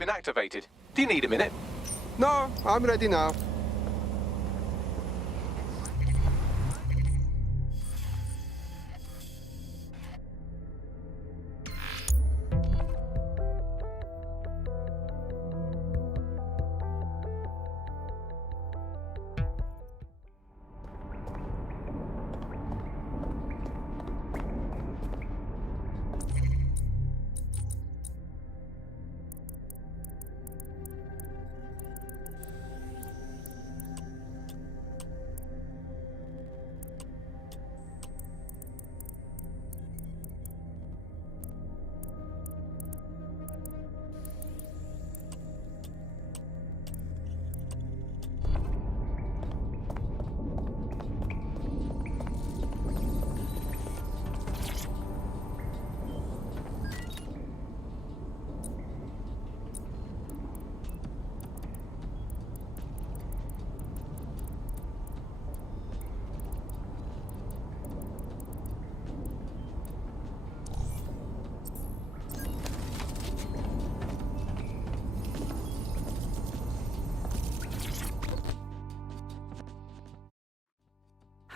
been activated. Do you need a minute? No, I'm ready now.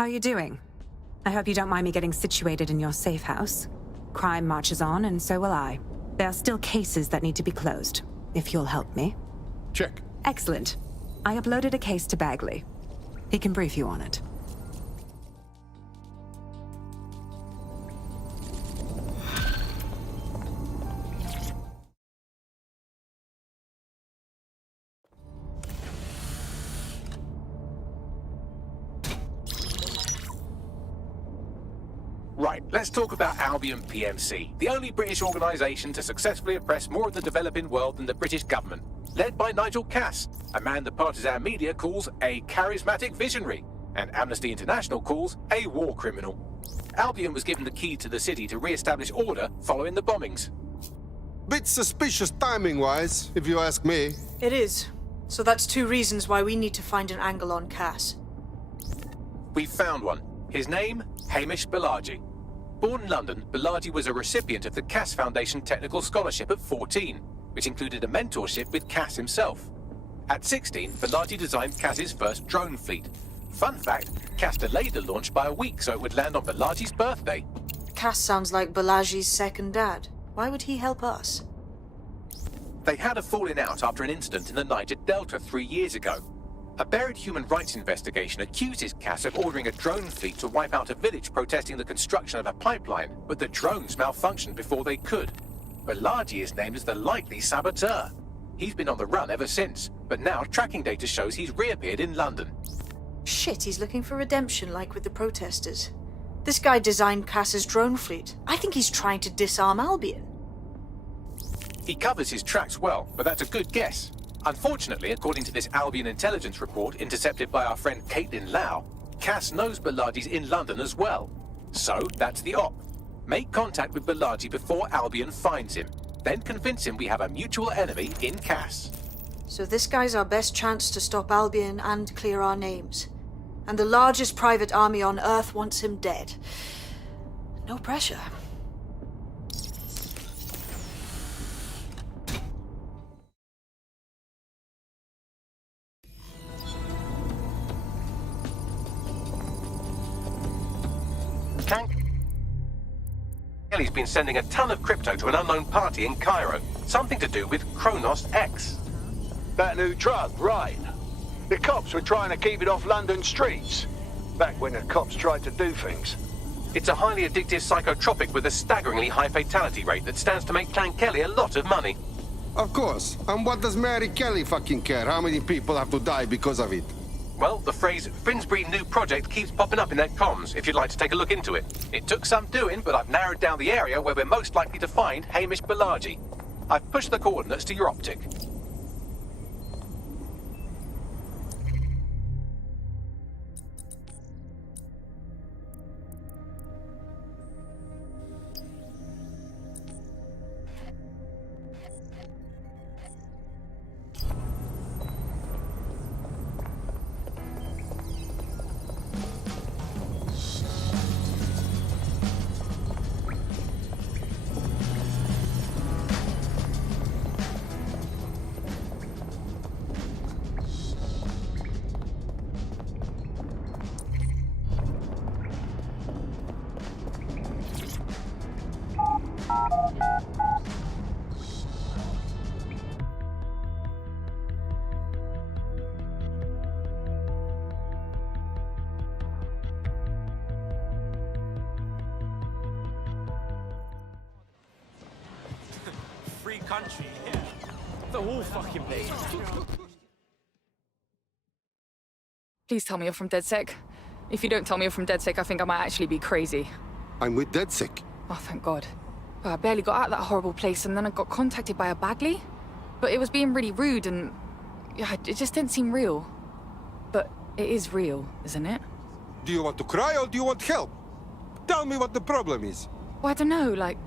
How are you doing? I hope you don't mind me getting situated in your safe house. Crime marches on, and so will I. There are still cases that need to be closed, if you'll help me. Check. Excellent. I uploaded a case to Bagley. He can brief you on it. Right, let's talk about Albion PMC, the only British organisation to successfully oppress more of the developing world than the British government. Led by Nigel Cass, a man the partisan media calls a charismatic visionary, and Amnesty International calls a war criminal. Albion was given the key to the city to re-establish order following the bombings. Bit suspicious timing-wise, if you ask me. It is. So that's two reasons why we need to find an angle on Cass. We've found one. His name, Hamish Balaji. Born in London, Balaji was a recipient of the Cass Foundation Technical Scholarship at 14, which included a mentorship with Cass himself. At 16, Balaji designed Cass's first drone fleet. Fun fact, Cass delayed the launch by a week so it would land on Balaji's birthday. Cass sounds like Balaji's second dad. Why would he help us? They had a falling out after an incident in the Niger Delta 3 years ago. A buried human rights investigation accuses Cass of ordering a drone fleet to wipe out a village protesting the construction of a pipeline, but the drones malfunctioned before they could. Balaji is named as the likely saboteur. He's been on the run ever since, but now tracking data shows he's reappeared in London. Shit, he's looking for redemption like with the protesters. This guy designed Cass's drone fleet. I think he's trying to disarm Albion. He covers his tracks well, but that's a good guess. Unfortunately, according to this Albion intelligence report intercepted by our friend Caitlin Lau, Cass knows Balaji's in London as well. So, that's the op. Make contact with Balaji before Albion finds him. Then convince him we have a mutual enemy in Cass. So this guy's our best chance to stop Albion and clear our names. And the largest private army on Earth wants him dead. No pressure. Kelly's been sending a ton of crypto to an unknown party in Cairo. Something to do with Kronos X. That new drug, right. The cops were trying to keep it off London streets. Back when the cops tried to do things. It's a highly addictive psychotropic with a staggeringly high fatality rate that stands to make Clan Kelly a lot of money. Of course. And what does Mary Kelly fucking care? How many people have to die because of it? Well, the phrase Finsbury New Project keeps popping up in their comms, if you'd like to take a look into it. It took some doing, but I've narrowed down the area where we're most likely to find Hamish Balaji. I've pushed the coordinates to your optic. free country, yeah. The whole fucking place. Please tell me you're from DedSec. If you don't tell me you're from DedSec, I think I might actually be crazy. I'm with DedSec. Oh, thank God. Well, I barely got out of that horrible place, and then I got contacted by a Bagley. But it was being really rude, and yeah, it just didn't seem real. But it is real, isn't it? Do you want to cry or do you want help? Tell me what the problem is. Well, I don't know, like,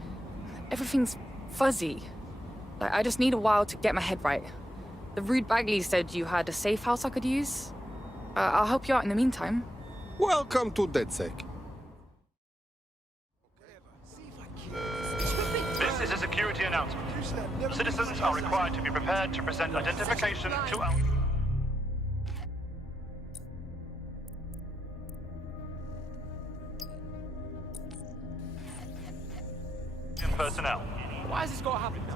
everything's fuzzy. Like, I just need a while to get my head right. The rude Bagley said you had a safe house I could use. I'll help you out in the meantime. Welcome to DedSec. This is a security announcement. Citizens are required to be prepared to present identification to our... personnel. Why has this got to happen now?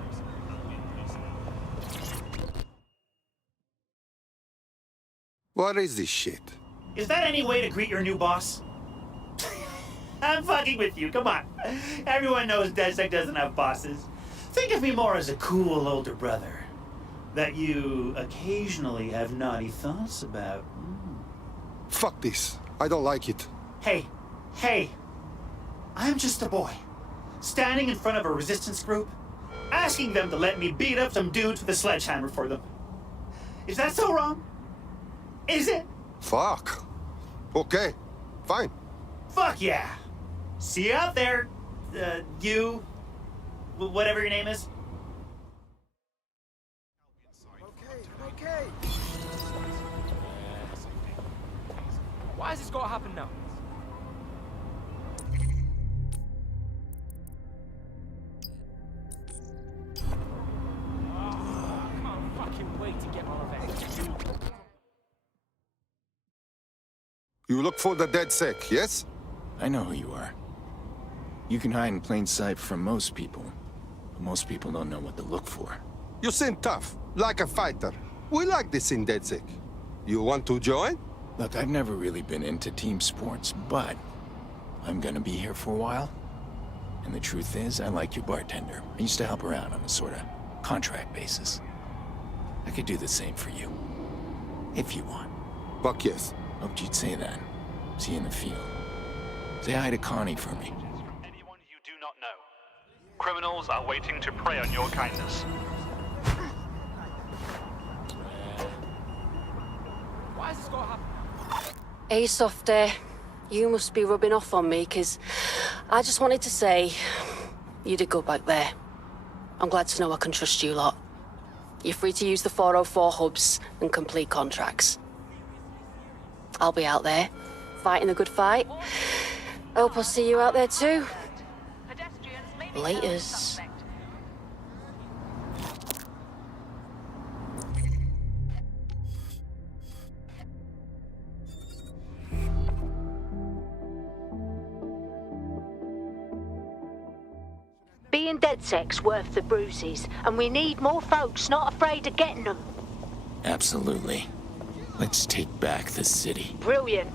What is this shit? Is that any way to greet your new boss? I'm fucking with you, come on. Everyone knows DedSec doesn't have bosses. Think of me more as a cool older brother that you occasionally have naughty thoughts about. Fuck this. I don't like it. Hey, I'm just a boy, standing in front of a resistance group, asking them to let me beat up some dudes with a sledgehammer for them. Is that so wrong? Is it? Fuck. Okay, fine. Fuck yeah. See you out there, you, whatever your name is. Okay. Why has this got to happen now? I can't fucking wait to get my revenge. You look for the DedSec, yes? I know who you are. You can hide in plain sight from most people, but most people don't know what to look for. You seem tough, like a fighter. We like this in DedSec. You want to join? Look, I've never really been into team sports, but I'm gonna be here for a while. And the truth is, I like your bartender. I used to help her out on a sort of contract basis. I could do the same for you, if you want. Fuck yes. Hoped you'd say that. See you in the field. Say hi to Connie for me. Anyone you do not know. Criminals are waiting to prey on your kindness. Why has this got to happen? Hey, Softy. You must be rubbing off on me, 'cause I just wanted to say you did good back there. I'm glad to know I can trust you lot. You're free to use the 404 hubs and complete contracts. I'll be out there, fighting the good fight. Hope I'll see you out there too. Laters. Being DedSec's worth the bruises, and we need more folks not afraid of getting them. Absolutely. Let's take back the city. Brilliant.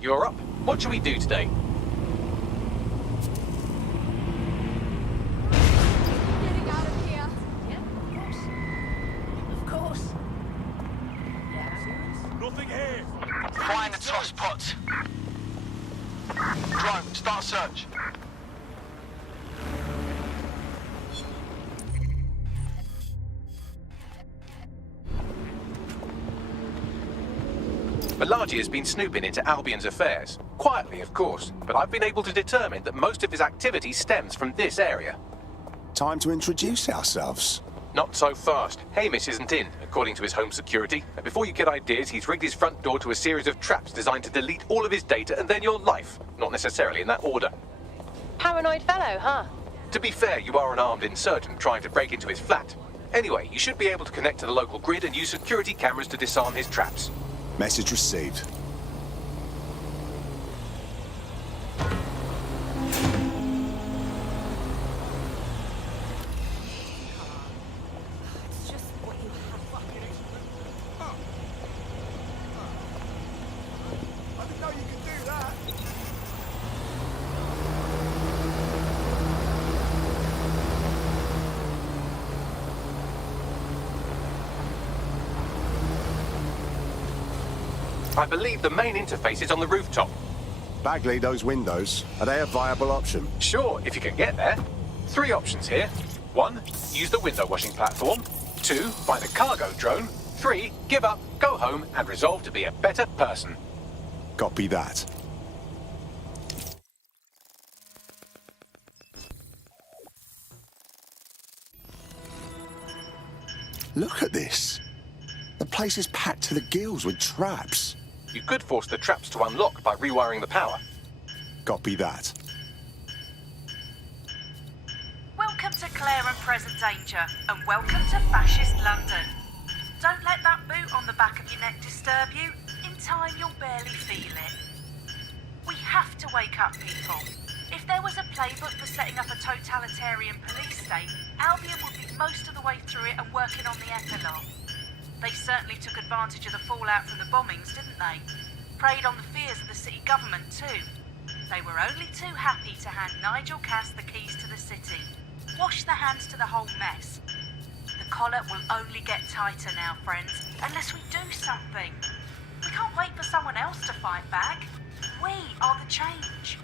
You're up. What shall we do today? Getting out of here. Yeah, of course. Nothing here. Find the toss pot. Drone, start search. Pelagi has been snooping into Albion's affairs. Quietly, of course, but I've been able to determine that most of his activity stems from this area. Time to introduce ourselves. Not so fast. Hamish isn't in, according to his home security. And before you get ideas, he's rigged his front door to a series of traps designed to delete all of his data and then your life. Not necessarily in that order. Paranoid fellow, huh? To be fair, you are an armed insurgent trying to break into his flat. Anyway, you should be able to connect to the local grid and use security cameras to disarm his traps. Message received. I believe the main interface is on the rooftop. Bagley, those windows, are they a viable option? Sure, if you can get there. 3 options here. 1, use the window washing platform. 2, find a cargo drone. 3, give up, go home, and resolve to be a better person. Copy that. Look at this. The place is packed to the gills with traps. You could force the traps to unlock by rewiring the power. Copy that. Welcome to Claire and Present Danger, and welcome to Fascist London. Don't let that boot on the back of your neck disturb you. In time, you'll barely feel it. We have to wake up, people. If there was a playbook for setting up a totalitarian police state, Albion would be most of the way through it and working on the epilogue. They certainly took advantage of the fallout from the bombings, didn't they? Preyed on the fears of the city government, too. They were only too happy to hand Nigel Cass the keys to the city. Wash their hands to the whole mess. The collar will only get tighter now, friends, unless we do something. We can't wait for someone else to fight back. We are the change.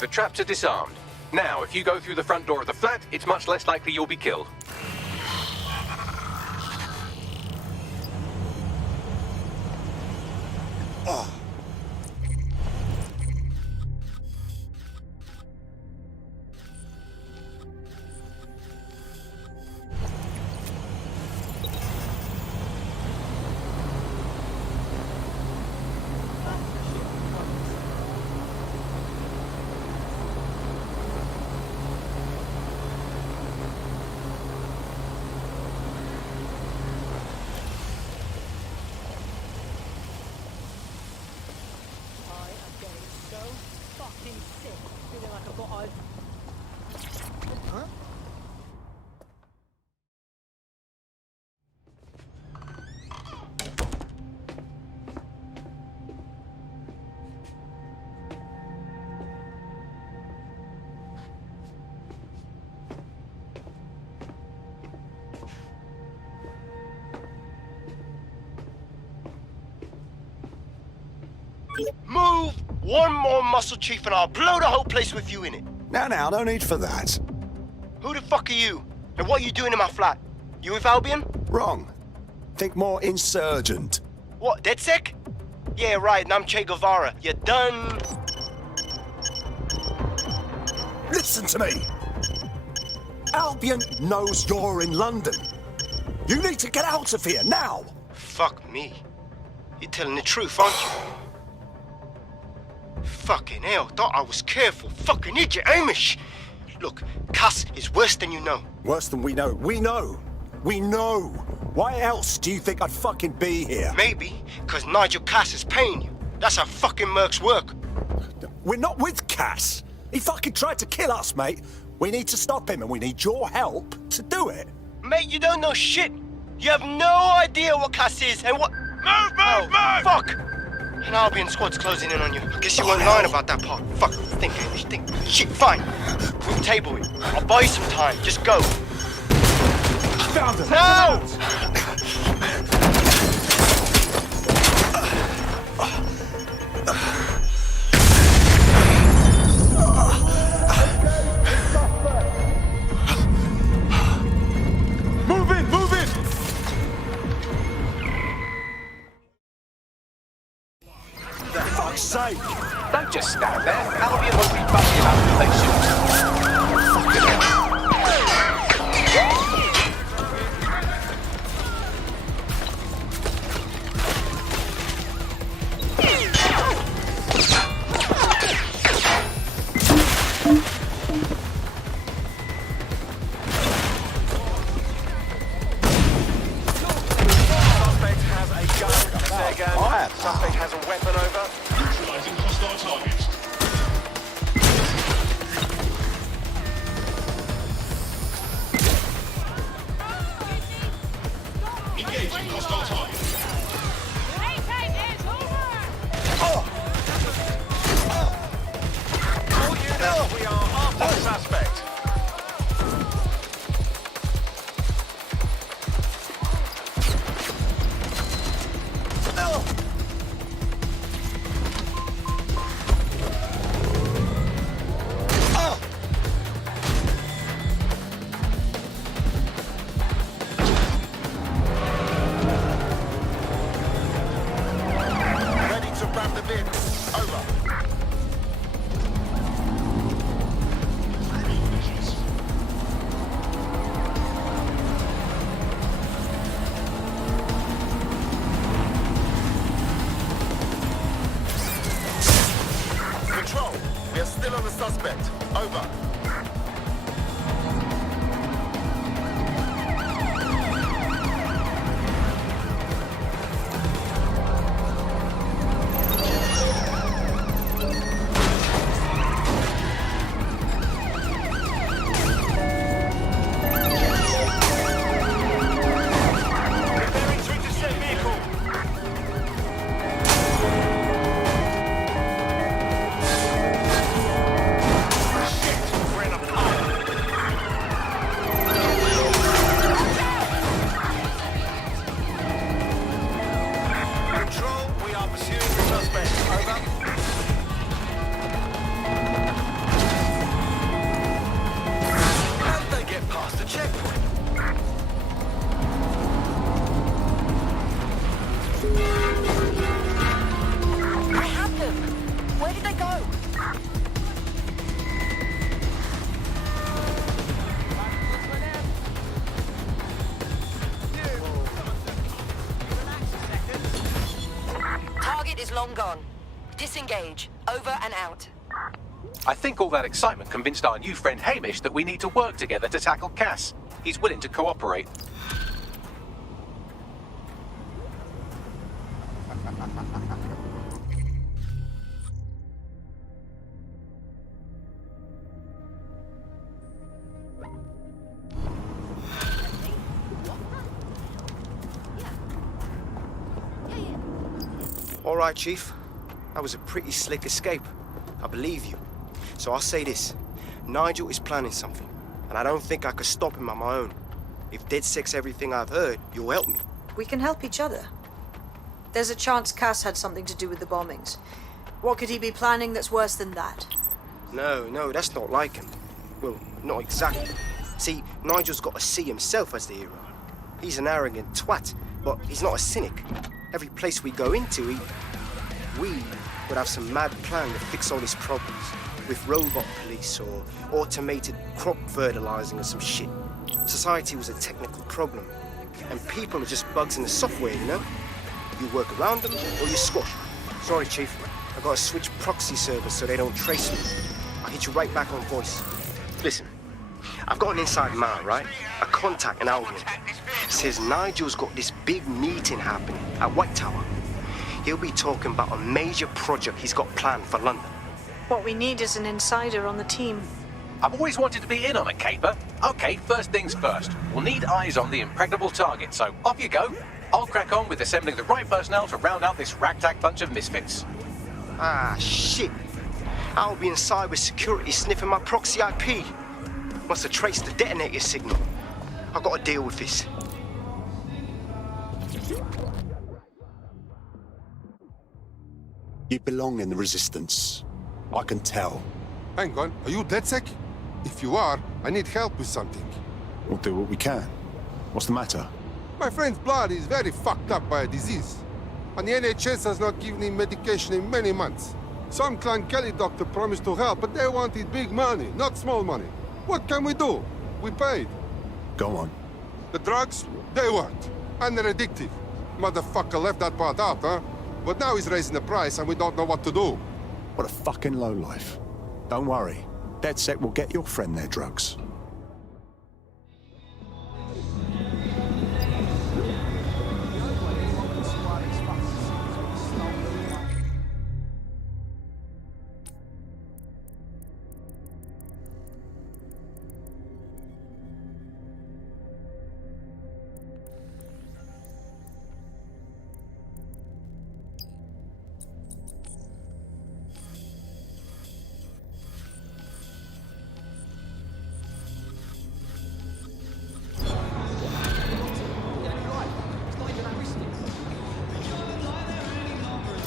The traps are disarmed. Now, if you go through the front door of the flat, it's much less likely you'll be killed. Move one more muscle, Chief, and I'll blow the whole place with you in it. Now, no need for that. Who the fuck are you? And what are you doing in my flat? You with Albion? Wrong. Think more insurgent. What, DedSec? Yeah, right, and I'm Che Guevara. You done? Listen to me. Albion knows you're in London. You need to get out of here, now! Fuck me. You're telling the truth, aren't you? Fucking hell, thought I was careful. Fucking idiot, Amish! Look, Cass is worse than you know. Worse than we know. We know. We know. Why else do you think I'd fucking be here? Maybe, because Nigel Cass is paying you. That's how fucking mercs work. We're not with Cass. He fucking tried to kill us, mate. We need to stop him, and we need your help to do it. Mate, you don't know shit. You have no idea what Cass is and what... Move! Fuck! An Albion squad's closing in on you. I guess you weren't lying about that part. Fuck, think. Shit, fine. We'll table it. I'll buy you some time. Just go. Found him! No! Move in! For fuck's sake! Don't just stand there. Albion won't be fussy about who they shoot. Fucking hell. Suspect has a weapon over. Neutralizing hostile targets. Engaging hostile target. All units, we are after the suspect. We are still on the suspect. Over. Is long gone. Disengage. Over and out. I think all that excitement convinced our new friend Hamish that we need to work together to tackle Cass. He's willing to cooperate. All right, Chief. That was a pretty slick escape. I believe you. So I'll say this. Nigel is planning something, and I don't think I could stop him on my own. If DedSec's everything I've heard, you'll help me. We can help each other. There's a chance Cass had something to do with the bombings. What could he be planning that's worse than that? No, that's not like him. Well, not exactly. See, Nigel's got to see himself as the hero. He's an arrogant twat, but he's not a cynic. Every place we go into, we would have some mad plan to fix all his problems. With robot police or automated crop fertilizing or some shit. Society was a technical problem. And people are just bugs in the software, you know? You work around them or you squash. Sorry, Chief. I gotta switch proxy servers so they don't trace me. I'll hit you right back on voice. Listen, I've got an inside man, right? A contact in Albion. Says Nigel's got this big meeting happening at White Tower. He'll be talking about a major project he's got planned for London. What we need is an insider on the team. I've always wanted to be in on a caper. Okay, first things first. We'll need eyes on the impregnable target, so off you go. I'll crack on with assembling the right personnel to round out this ragtag bunch of misfits. Ah, shit. Albion cybersecurity sniffing my proxy IP. Must have traced the detonator signal. I've got to deal with this. You belong in the Resistance. I can tell. Hang on, are you DedSec? If you are, I need help with something. We'll do what we can. What's the matter? My friend's blood is very fucked up by a disease. And the NHS has not given him medication in many months. Some Clan Kelly doctor promised to help, but they wanted big money, not small money. What can we do? We paid. Go on. The drugs, they worked. And they're addictive. Motherfucker left that part out, huh? But now he's raising the price and we don't know what to do. What a fucking lowlife. Don't worry. DedSec will get your friend their drugs.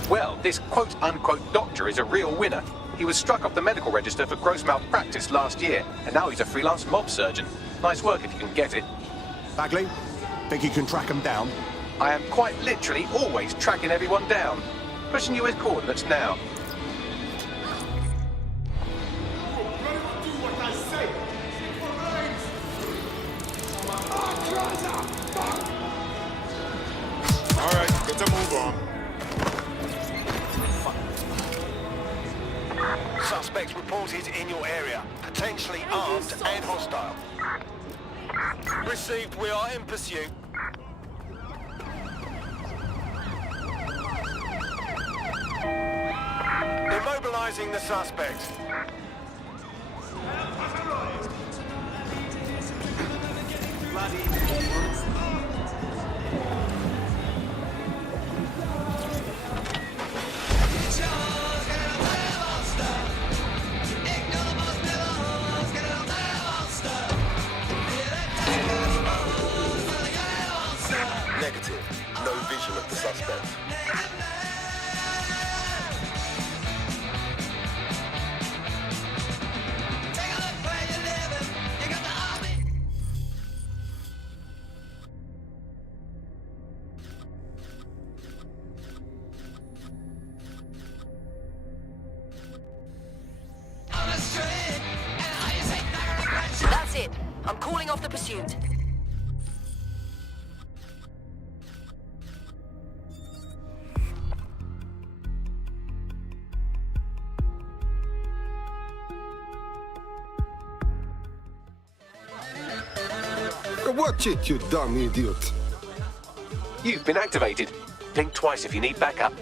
Well, this quote-unquote doctor is a real winner. He was struck off the medical register for gross malpractice last year, and now he's a freelance mob surgeon. Nice work if you can get it. Bagley, think you can track him down? I am quite literally always tracking everyone down. Pushing you his coordinates now. All right, get the move on. Suspects reported in your area, potentially armed and hostile. Received, we are in pursuit. Immobilizing the suspect. Negative. No vision of the suspect. That's it. I'm calling off the pursuit. Watch it, you dumb idiot. You've been activated. Blink twice if you need backup.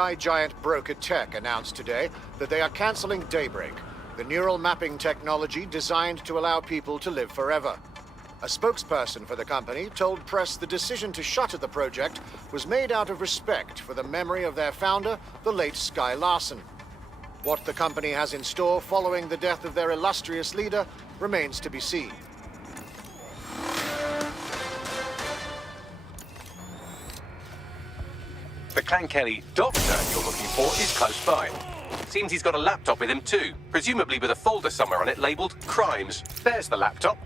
AI giant Broker Tech announced today that they are canceling Daybreak, the neural mapping technology designed to allow people to live forever. A spokesperson for the company told press the decision to shutter the project was made out of respect for the memory of their founder, the late Sky Larson. What the company has in store following the death of their illustrious leader remains to be seen. The Clan Kelly doctor you're looking for is close by. Seems he's got a laptop with him too, presumably with a folder somewhere on it labelled Crimes. There's the laptop.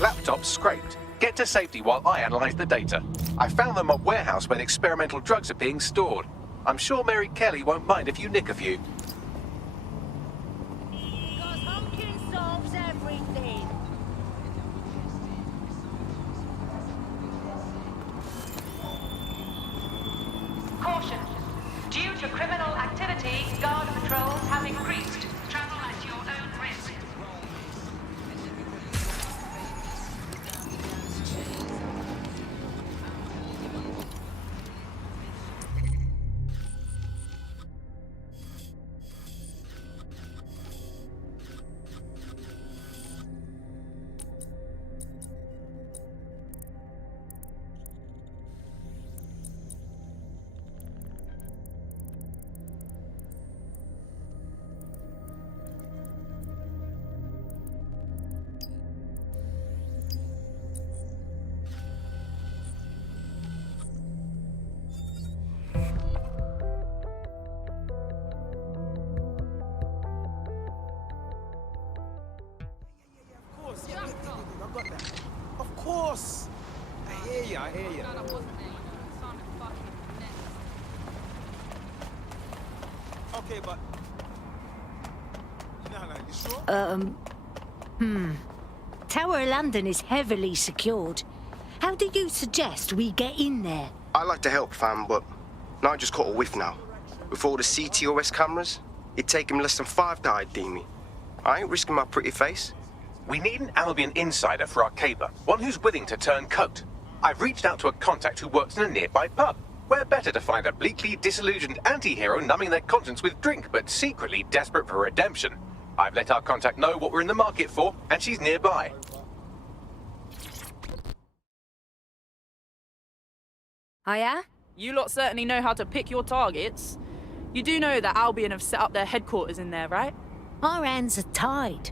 Laptop's scraped. Get to safety while I analyse the data. I found them at warehouse where the experimental drugs are being stored. I'm sure Mary Kelly won't mind if you nick a few. Because Humpkin solves everything. Caution. Due to criminal activity, guard patrols have increased. Travel at your own risk. Of course! I hear you, I hear you. Okay, but... No, you sure? Tower of London is heavily secured. How do you suggest we get in there? I like to help, fam, but Nigel's caught a whiff now. With all the CTOS cameras, it'd take him less than 5 to ID me. I ain't risking my pretty face. We need an Albion insider for our caper, one who's willing to turn coat. I've reached out to a contact who works in a nearby pub. Where better to find a bleakly disillusioned anti-hero numbing their conscience with drink, but secretly desperate for redemption. I've let our contact know what we're in the market for, and she's nearby. Hiya? You lot certainly know how to pick your targets. You do know that Albion have set up their headquarters in there, right? Our hands are tied.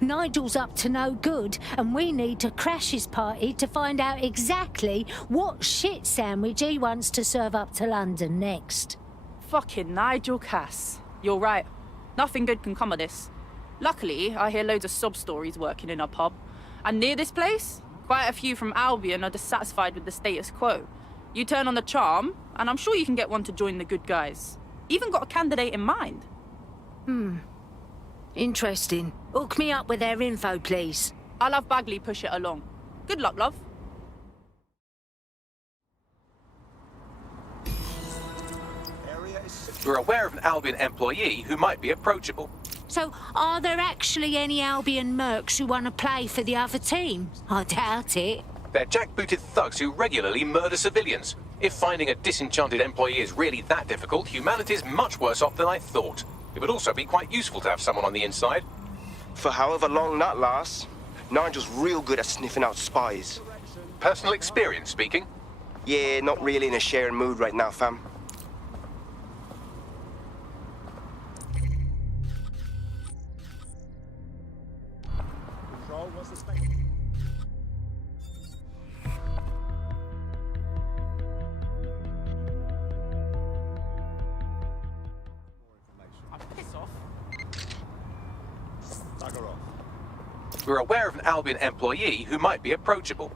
Nigel's up to no good, and we need to crash his party to find out exactly what shit sandwich he wants to serve up to London next. Fucking Nigel Cass. You're right. Nothing good can come of this. Luckily, I hear loads of sob stories working in our pub. And near this place, quite a few from Albion are dissatisfied with the status quo. You turn on the charm, and I'm sure you can get one to join the good guys. Even got a candidate in mind. Interesting. Hook me up with their info, please. I'll have Bagley push it along. Good luck, love. We're aware of an Albion employee who might be approachable. So, are there actually any Albion mercs who want to play for the other team? I doubt it. They're jackbooted thugs who regularly murder civilians. If finding a disenchanted employee is really that difficult, humanity's much worse off than I thought. It would also be quite useful to have someone on the inside. For however long that lasts, Nigel's real good at sniffing out spies. Personal experience speaking? Yeah, not really in a sharing mood right now, fam. We're aware of an Albion employee who might be approachable.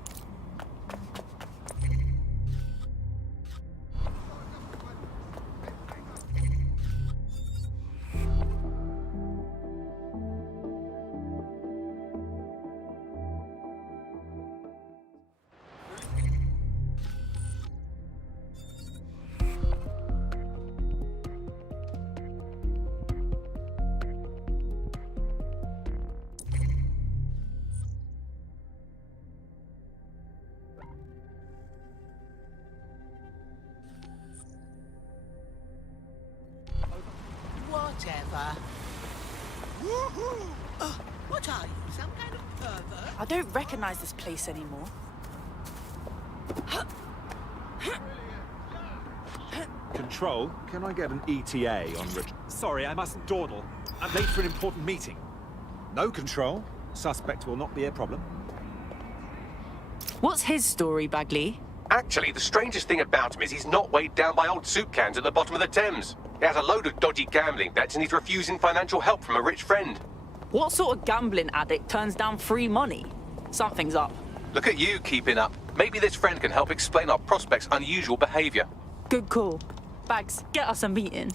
whatever. What are you, some kind of pervert? I don't recognize this place anymore. Control, can I get an ETA on Rich? Sorry, I mustn't dawdle. I'm late for an important meeting. No Control. Suspect will not be a problem. What's his story, Bagley? Actually, the strangest thing about him is he's not weighed down by old soup cans at the bottom of the Thames. He has a load of dodgy gambling debts and he's refusing financial help from a rich friend. What sort of gambling addict turns down free money? Something's up. Look at you keeping up. Maybe this friend can help explain our prospect's unusual behavior. Good call. Bags, get us a meeting.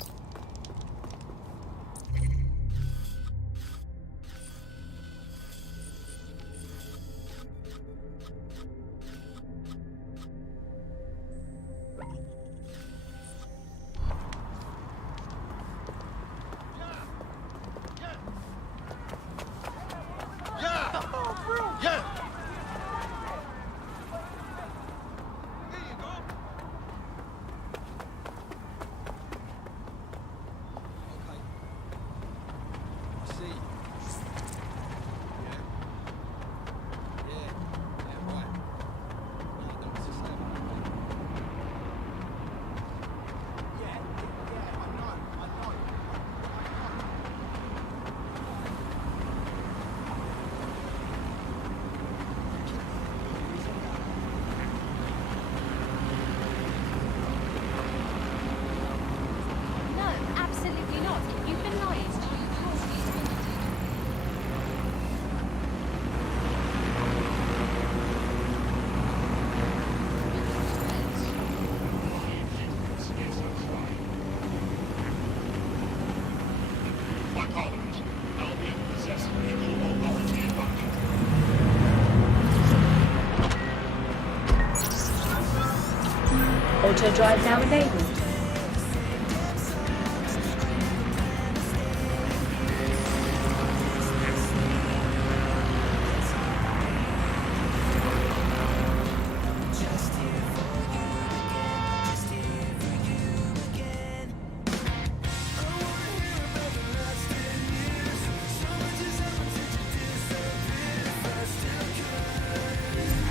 Auto drive now enabled.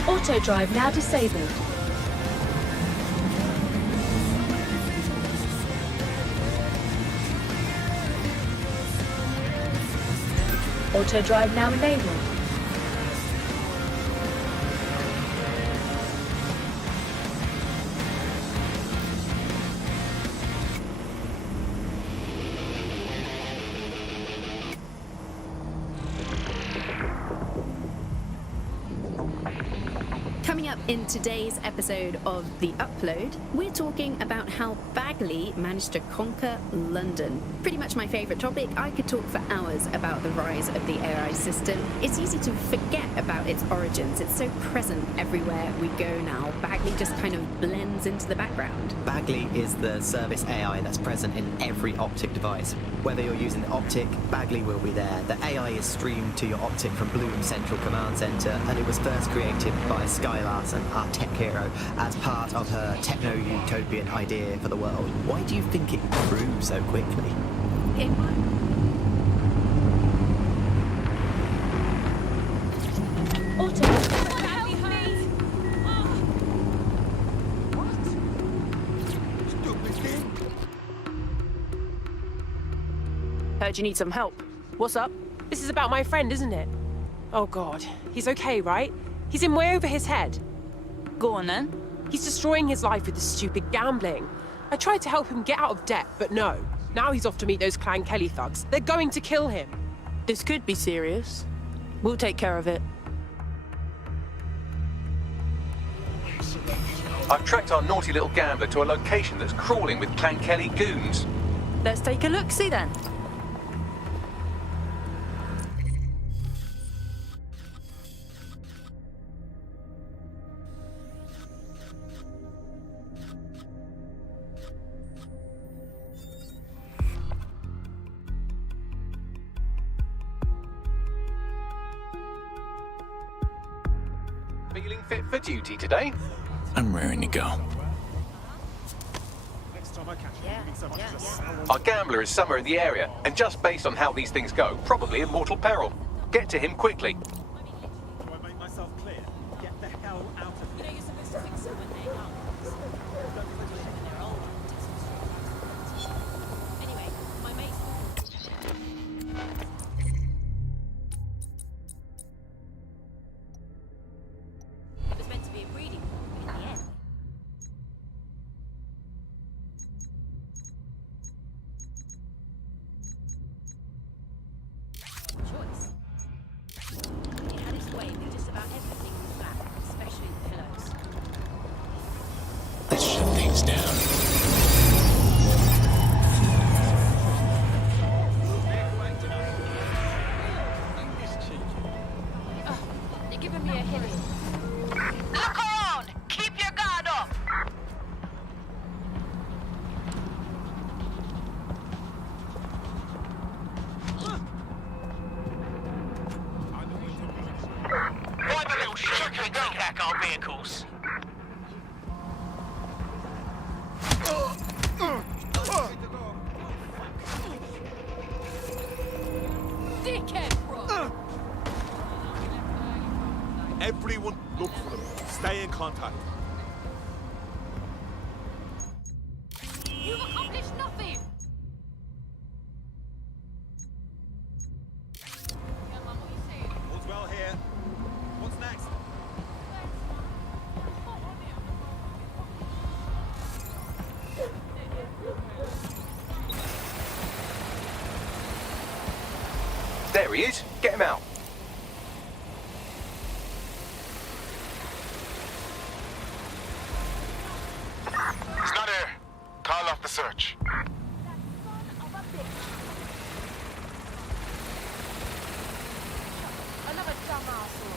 Auto drive now disabled. Auto drive now enabled. Coming up in today's episode of The Upload, we're talking about how Bagley managed to conquer London. Pretty much my favourite topic. I could talk for hours about the rise of the AI system. It's easy to forget about its origins. It's so present everywhere we go now. Bagley just kind of blends into the background. Bagley is the service AI that's present in every Optic device. Whether you're using the Optic, Bagley will be there. The AI is streamed to your Optic from Bloom Central Command Center, and it was first created by Sky Larson, our tech hero, as part of her techno-utopian idea for the world. Why do you think it grew so quickly? Heard you need some help. What's up? This is about my friend, isn't it? Oh god, he's okay, right? He's in way over his head. Go on then. He's destroying his life with this stupid gambling. I tried to help him get out of debt, but no. Now he's off to meet those Clan Kelly thugs. They're going to kill him. This could be serious. We'll take care of it. I've tracked our naughty little gambler to a location that's crawling with Clan Kelly goons. Let's take a look-see then. Feeling fit for duty today? I'm raring to go. have I catch you? Moving so much as a sour. Our gambler is somewhere in the area, and just based on how these things go, probably in mortal peril. Get to him quickly. Do I make myself clear? Get the hell out of here. You're supposed to fix it when they come. Anyway, my mate's... It was meant to be a breeding pool in the end. Choice. It had its way with just about everything in the flat, especially the pillows. Let's shut things down. They're giving me a hit. Look around! Keep your guard up! Why the little shit can attack our vehicles? Dickhead, bro! Everyone, look for them. Stay in contact. You've accomplished nothing! All's well here. What's next? There he is. Get him out. He's not here. Call off the search. Another dumb asshole.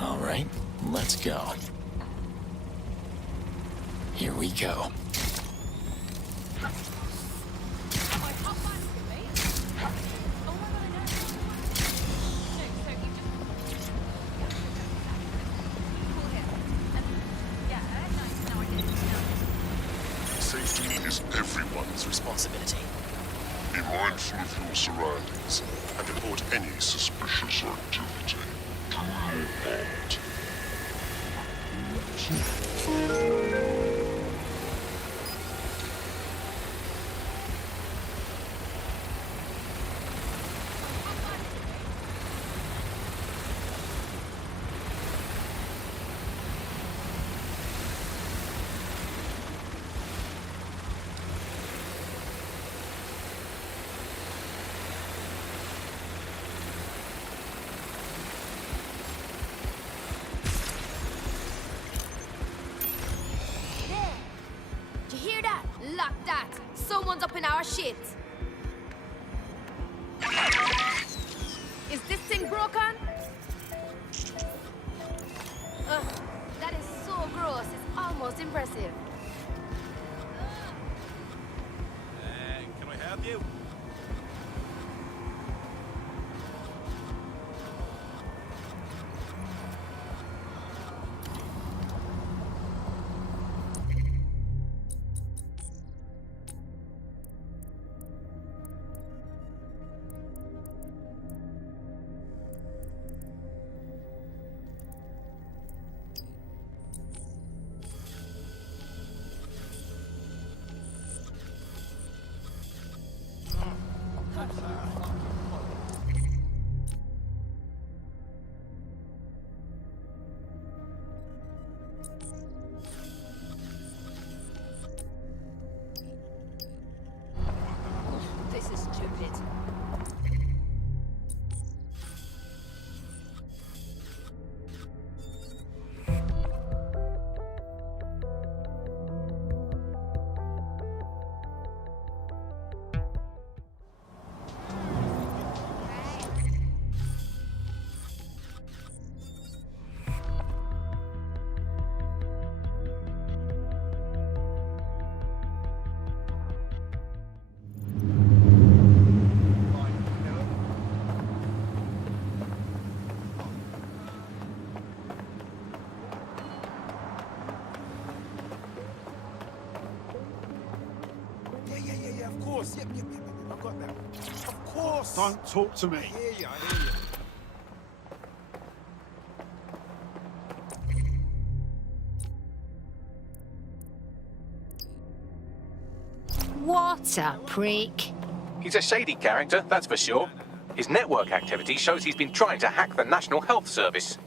All right, let's go. Here we go. Safety is everyone's responsibility. Be mindful of your surroundings and report any suspicious activity to your heart. Did you hear that? Lock that! Someone's up in our shit! Is this thing broken? Ugh, that is so gross. It's almost impressive. Can I help you? course. Yep. I've got that. Of course. Don't talk to me. I hear you. What a prick. He's a shady character, that's for sure. His network activity shows he's been trying to hack the National Health Service.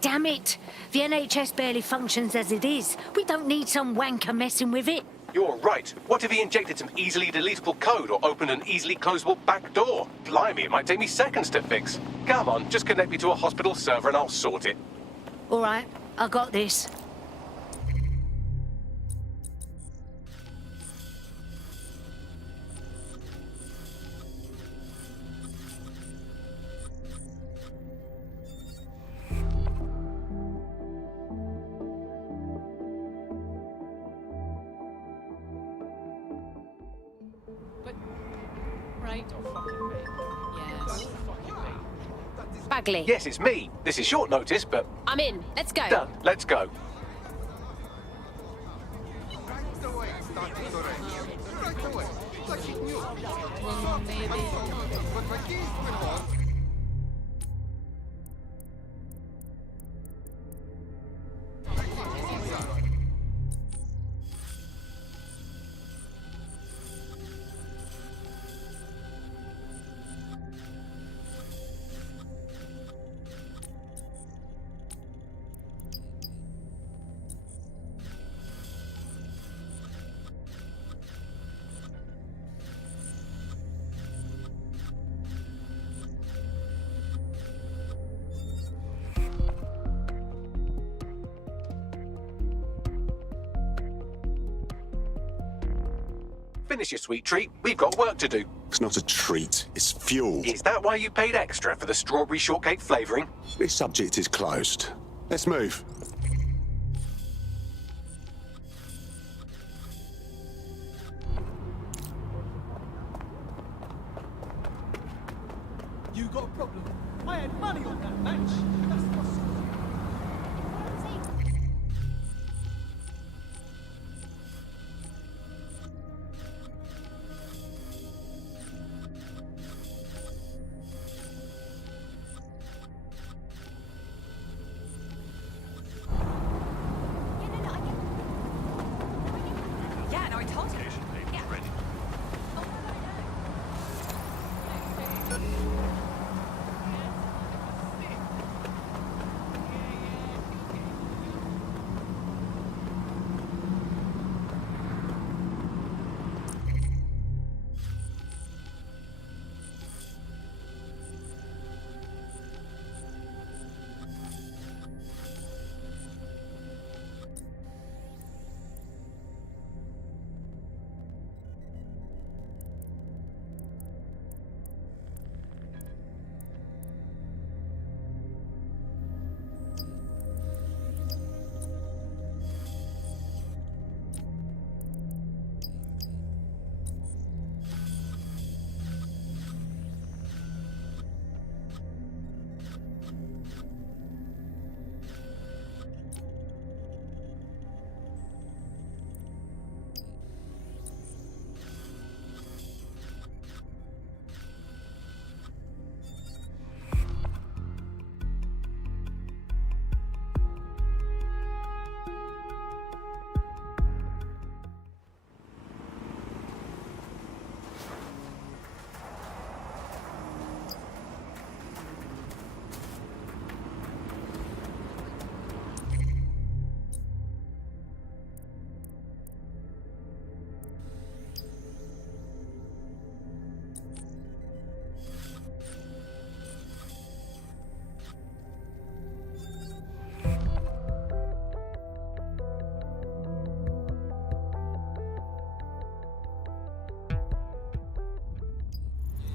Damn it! The NHS barely functions as it is. We don't need some wanker messing with it. You're right. What if he injected some easily deletable code or opened an easily closable back door? Blimey, it might take me seconds to fix. Come on, just connect me to a hospital server and I'll sort it. All right, I got this. Right. Yes. Bagley. Yes, it's me. This is short notice, but... I'm in. Let's go. Done. Let's go. Finish your sweet treat. We've got work to do. It's not a treat, it's fuel. Is that why you paid extra for the strawberry shortcake flavouring? This subject is closed. Let's move. You got a problem? I had money on that match. That's what's... Yeah, no, I told you. Yeah.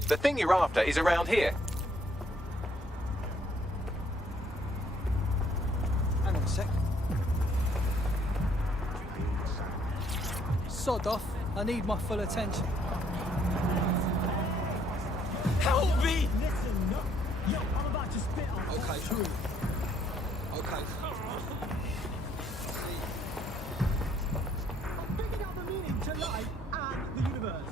The thing you're after is around here. Hang on a sec. Sod off. I need my full attention. Help me! Listen, no. Yo, I'm about to spit on. Okay, true. Okay. I'm figuring out the meaning to life and the universe.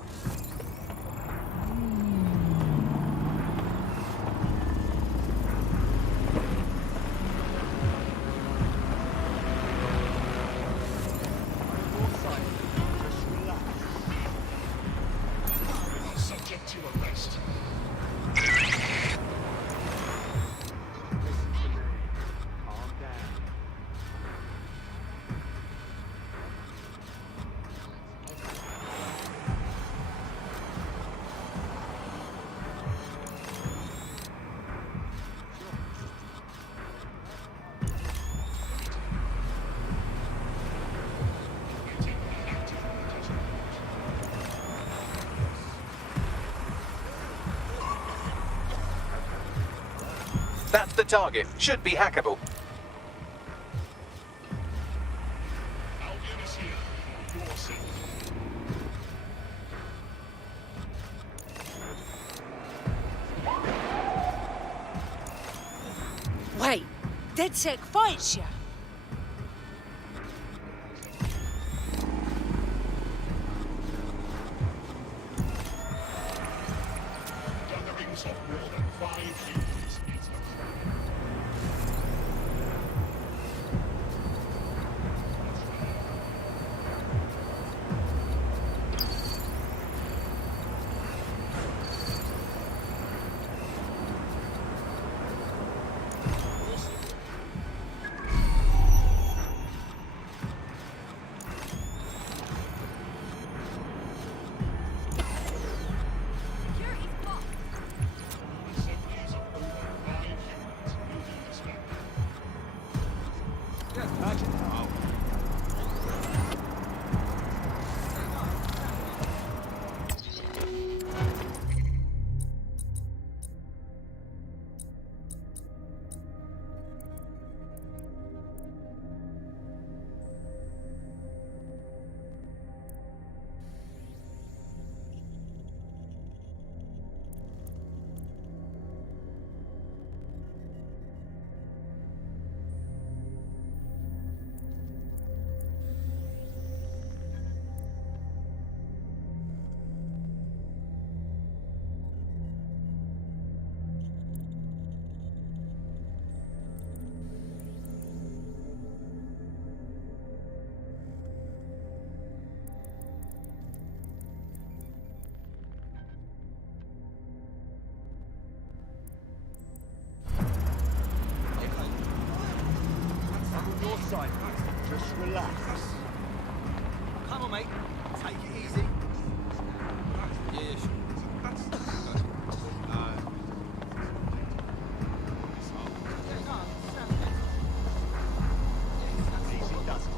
That's the target. Should be hackable. Wait, DedSec fights you? Gatherings of more than 5 units needs the Your side, just relax. Come on, mate. Take it easy. Yeah, sure. Easy does it.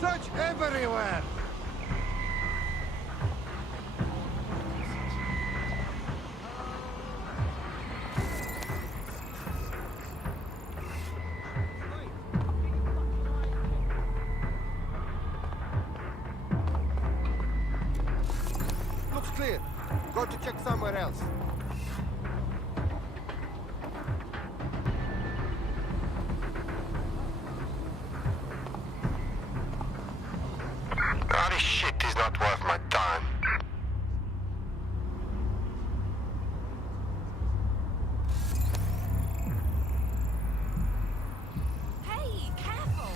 Search everywhere! Looks clear. Go to check somewhere else. This shit is not worth my time. Hey, careful!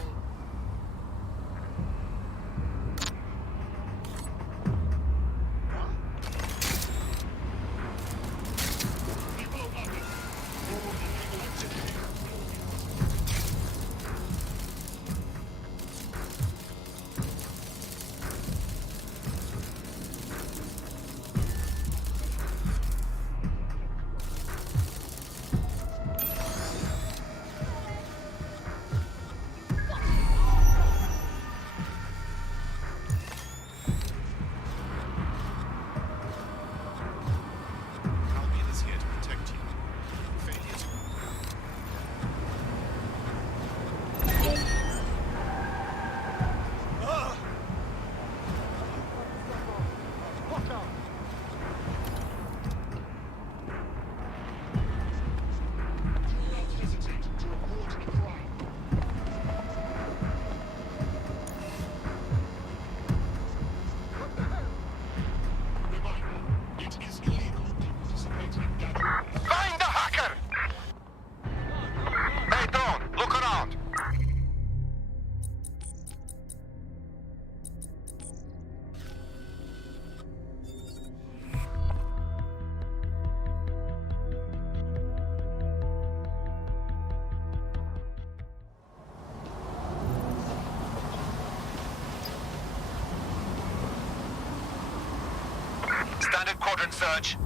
quadrant search.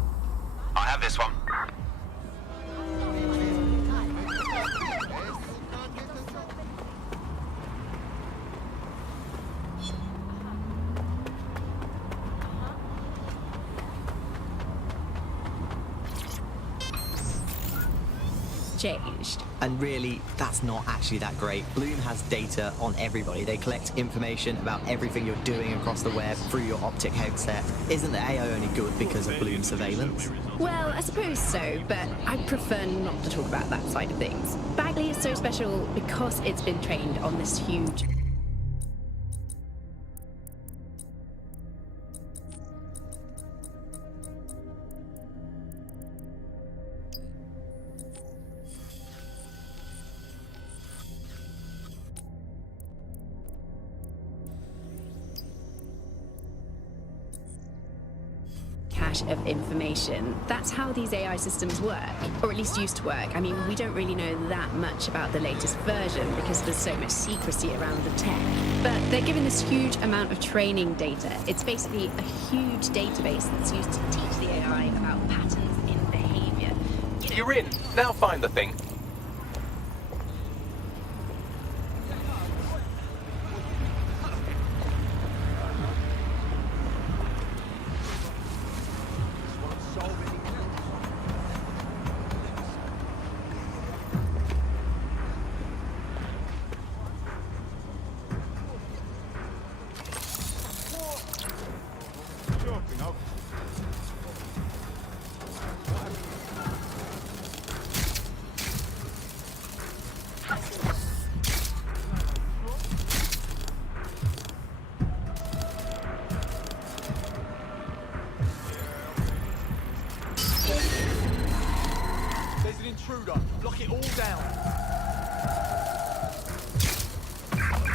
I have this one. Changed. And really, that's not actually that great. Bloom has data on everybody. They collect information about everything you're doing across the web through your optic headset. Isn't the AI only good because of Bloom surveillance? Well, I suppose so, but I'd prefer not to talk about that side of things. Bagley is so special because it's been trained on this huge... of information. That's how these AI systems work, or at least used to work. I mean, we don't really know that much about the latest version because there's so much secrecy around the tech. But they're given this huge amount of training data. It's basically a huge database that's used to teach the AI about patterns in behavior. You're in. Now find the thing. Intruder. Lock it all down.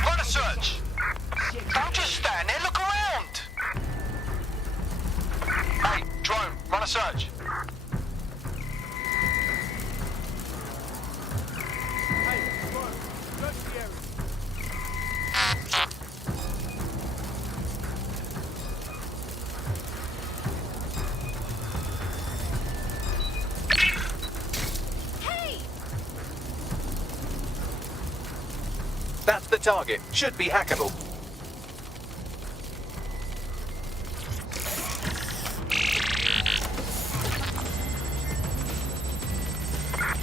Run a search. Don't just stand there, look around. Hey, drone, run a search. Hey, drone, search the area. That's the target. Should be hackable.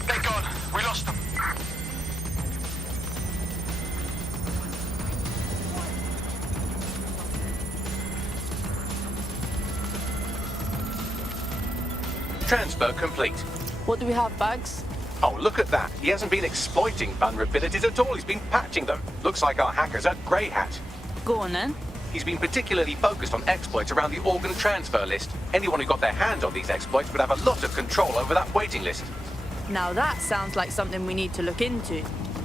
They're gone. We lost them. Transfer complete. What do we have, Bags? Oh, look at that. He hasn't been exploiting vulnerabilities at all. He's been patching them. Looks like our hacker's a grey hat. Go on, then. He's been particularly focused on exploits around the organ transfer list. Anyone who got their hands on these exploits would have a lot of control over that waiting list. Now that sounds like something we need to look into.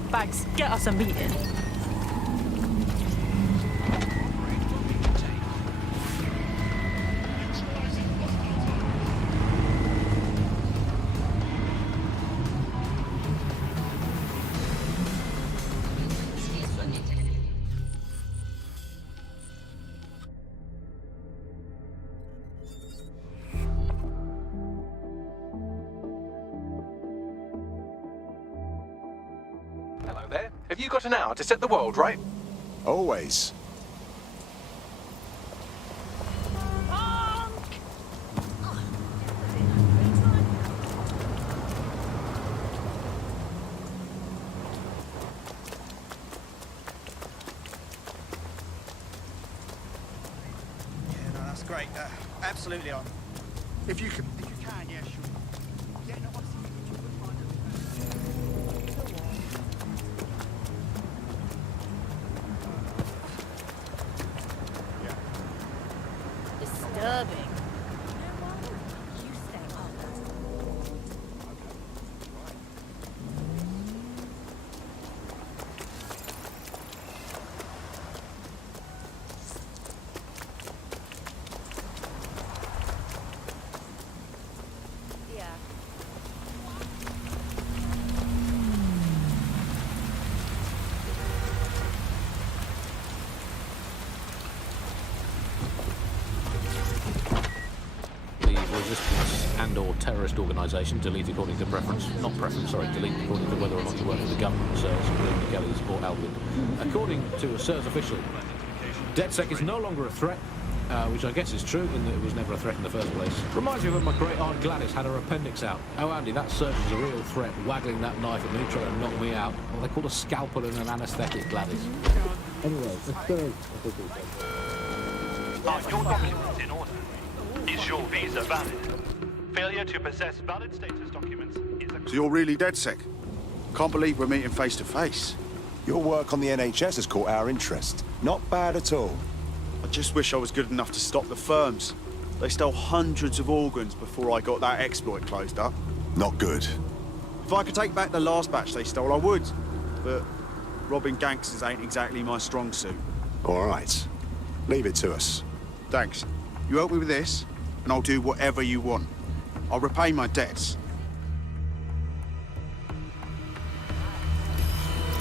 Bags, get us a meeting. Hello there. Have you got an hour to set the world right? Always. Yeah, no, that's great. Absolutely on. If you can, yeah, sure. Yeah, no, honestly, Disturbing. terrorist organisation, delete according to preference. Not preference, sorry, delete according to whether or not you work for the government, SIRS, including the Kellys or Albion. According to a SIRS official, DedSec is no longer a threat, which I guess is true in that it was never a threat in the first place. Reminds me of when my great aunt Gladys had her appendix out. Oh, Andy, that surgeon's a real threat, waggling that knife at me, trying to knock me out. Well, they called a scalpel and an anaesthetic, Gladys. Anyway, let's go. Are your documents in order? Is your visa valid? Failure to possess valid status documents is a... So you're really DedSec? Can't believe we're meeting face to face. Your work on the NHS has caught our interest. Not bad at all. I just wish I was good enough to stop the firms. They stole hundreds of organs before I got that exploit closed up. Not good. If I could take back the last batch they stole, I would. But robbing gangsters ain't exactly my strong suit. All right. Leave it to us. Thanks. You help me with this, and I'll do whatever you want. I'll repay my debts.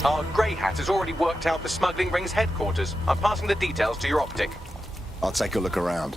Our Grey Hat has already worked out the smuggling ring's headquarters. I'm passing the details to your optic. I'll take a look around.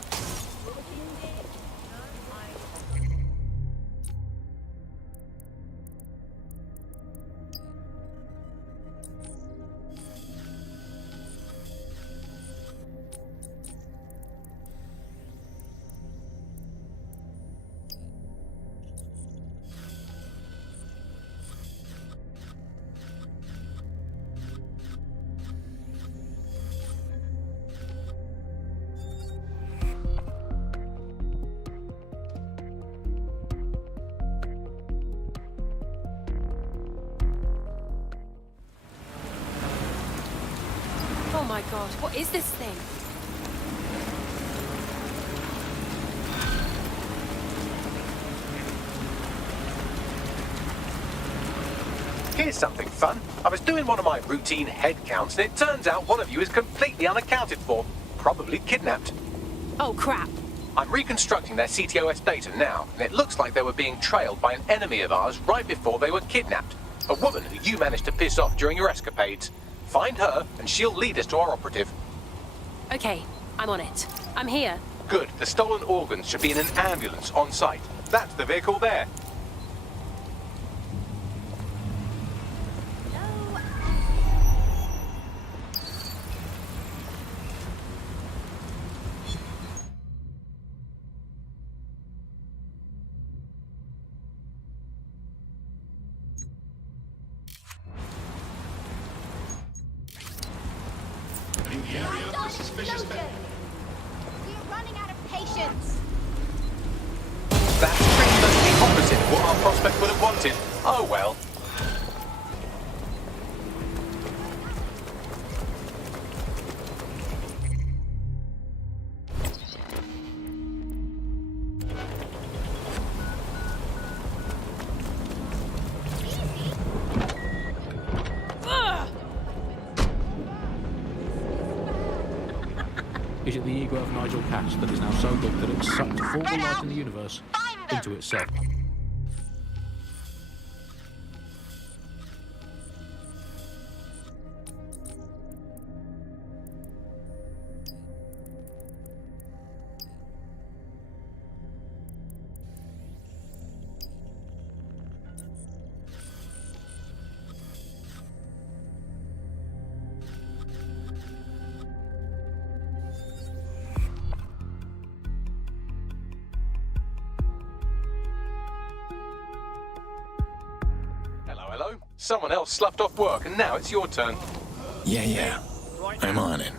Oh my god, what is this thing? Here's something fun. I was doing one of my routine head counts, and it turns out one of you is completely unaccounted for. Probably kidnapped. Oh crap. I'm reconstructing their CTOS data now, and it looks like they were being trailed by an enemy of ours right before they were kidnapped. A woman who you managed to piss off during your escapades. Find her, and she'll lead us to our operative. Okay, I'm on it. I'm here. Good. The stolen organs should be in an ambulance on site. That's the vehicle there. That's pretty much the opposite of what our prospect would have wanted. Oh well. Is it the ego of Nigel Cass that is now so big that it's sucked all the light in the universe into itself? Hello? Someone else sloughed off work, and now it's your turn. Yeah. I'm on it.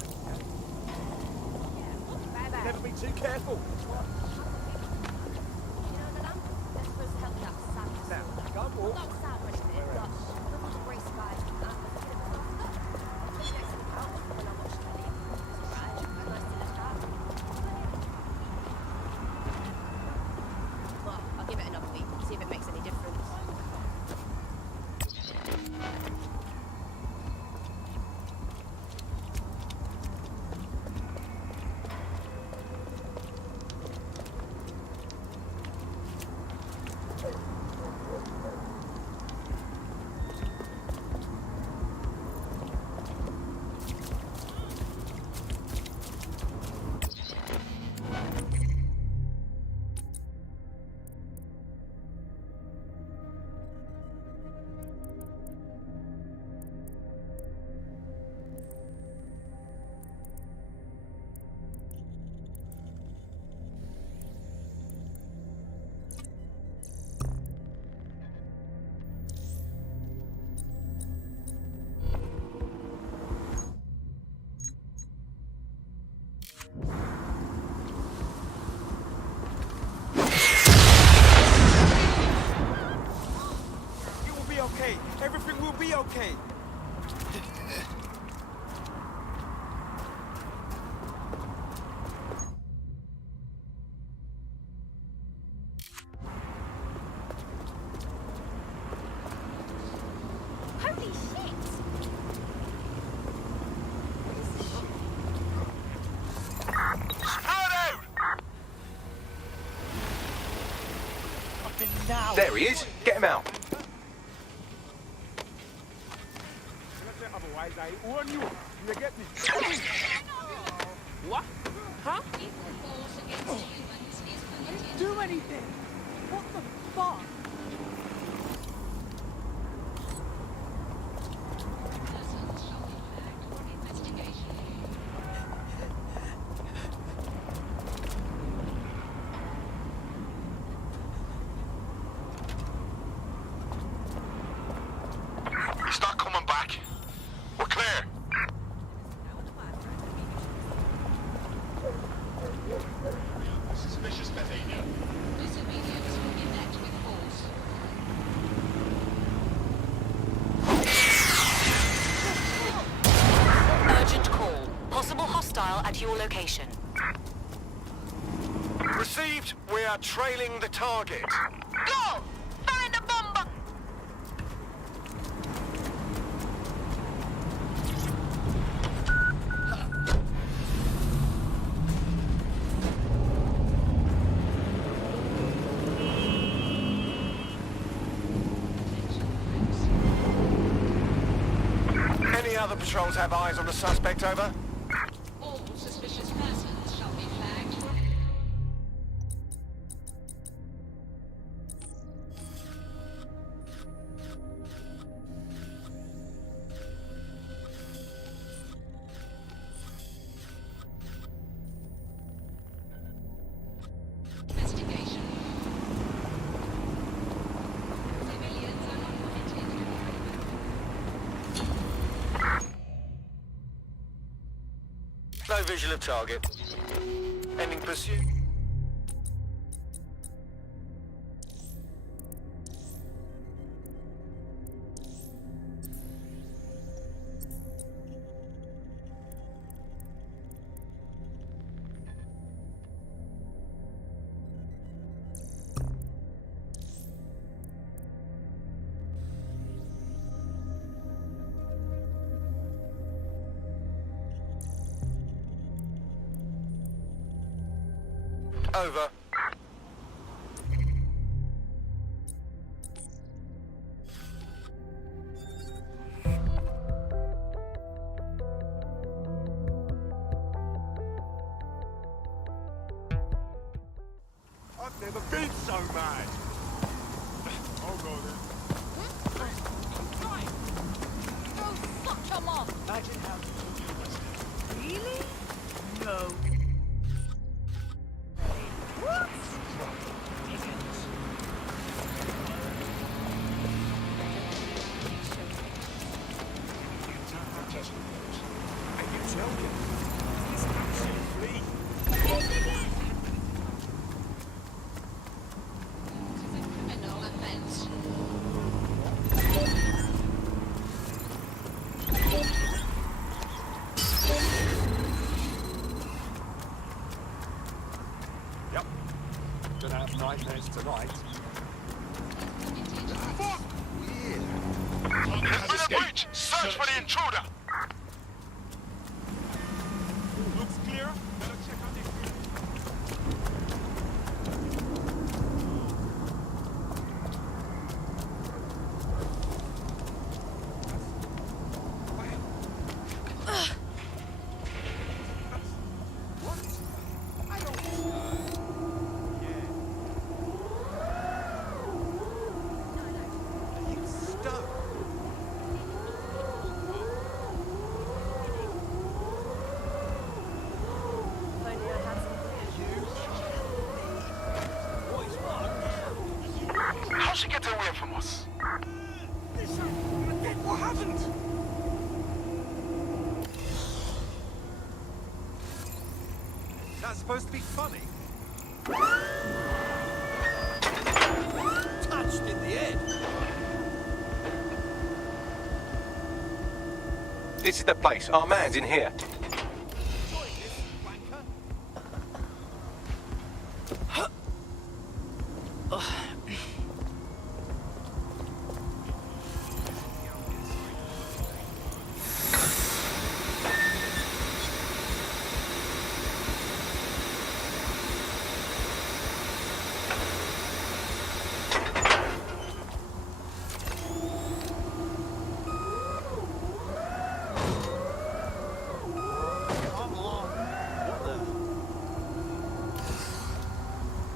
Never be too careful. I'll give it another week, see if it makes any difference. okay. Everything will be okay. Holy shit! There he is. Get him out. Otherwise, I warn you. You get me? What? Huh? I didn't do anything. What the fuck? He's not coming back. We're clear. Suspicious behavior. Disobedience will be met with force. Urgent call. Possible hostile at your location. Received. We are trailing the target. Go! Find a bomber! Any other patrols have eyes on the suspect, over? All suspicious persons shall be flagged for... Investigation. Civilians are not permitted. No visual of target. Ending pursuit. Over. I've never been so mad. I'll go then. Go fuck your mom! Imagine how Really? no. Are you joking? It's absolutely... Criminal offense. Yep. Gonna have nightmares tonight. Fuck! Weird. There's been a breach. Search for the intruder. Looks clear. Better check on the... How'd she get away from us? What happened? That's supposed to be funny. Touched in the head. This is the place. Our man's in here.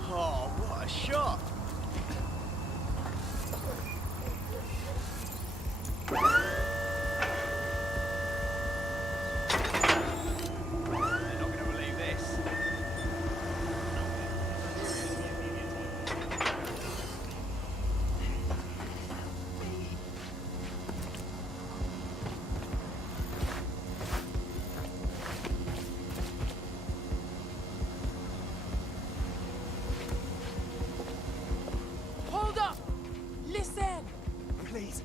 Oh, what a shot! They're not going to believe this. Hold up! Listen! Please,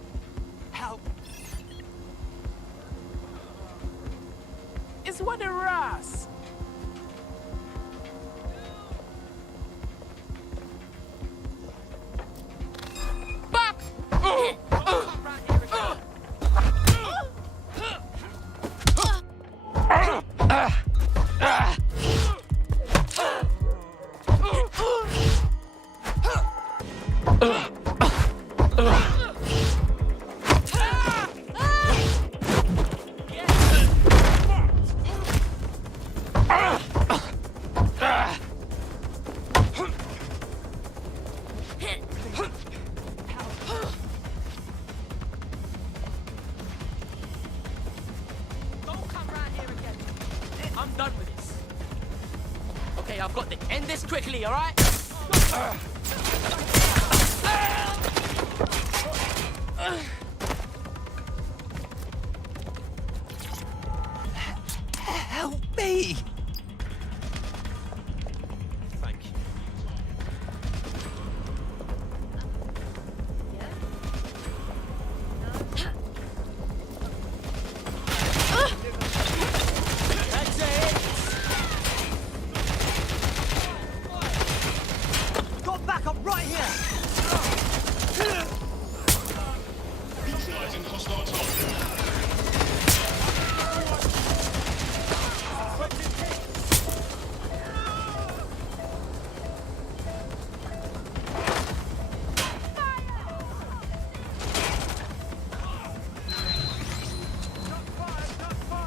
help. It's one of us! Fuck! Don't come round here again. I'm done with this. Okay, I've got to end this quickly, alright? Help me! Thank you. That's it! Got backup right here! Neutralizing hostile target.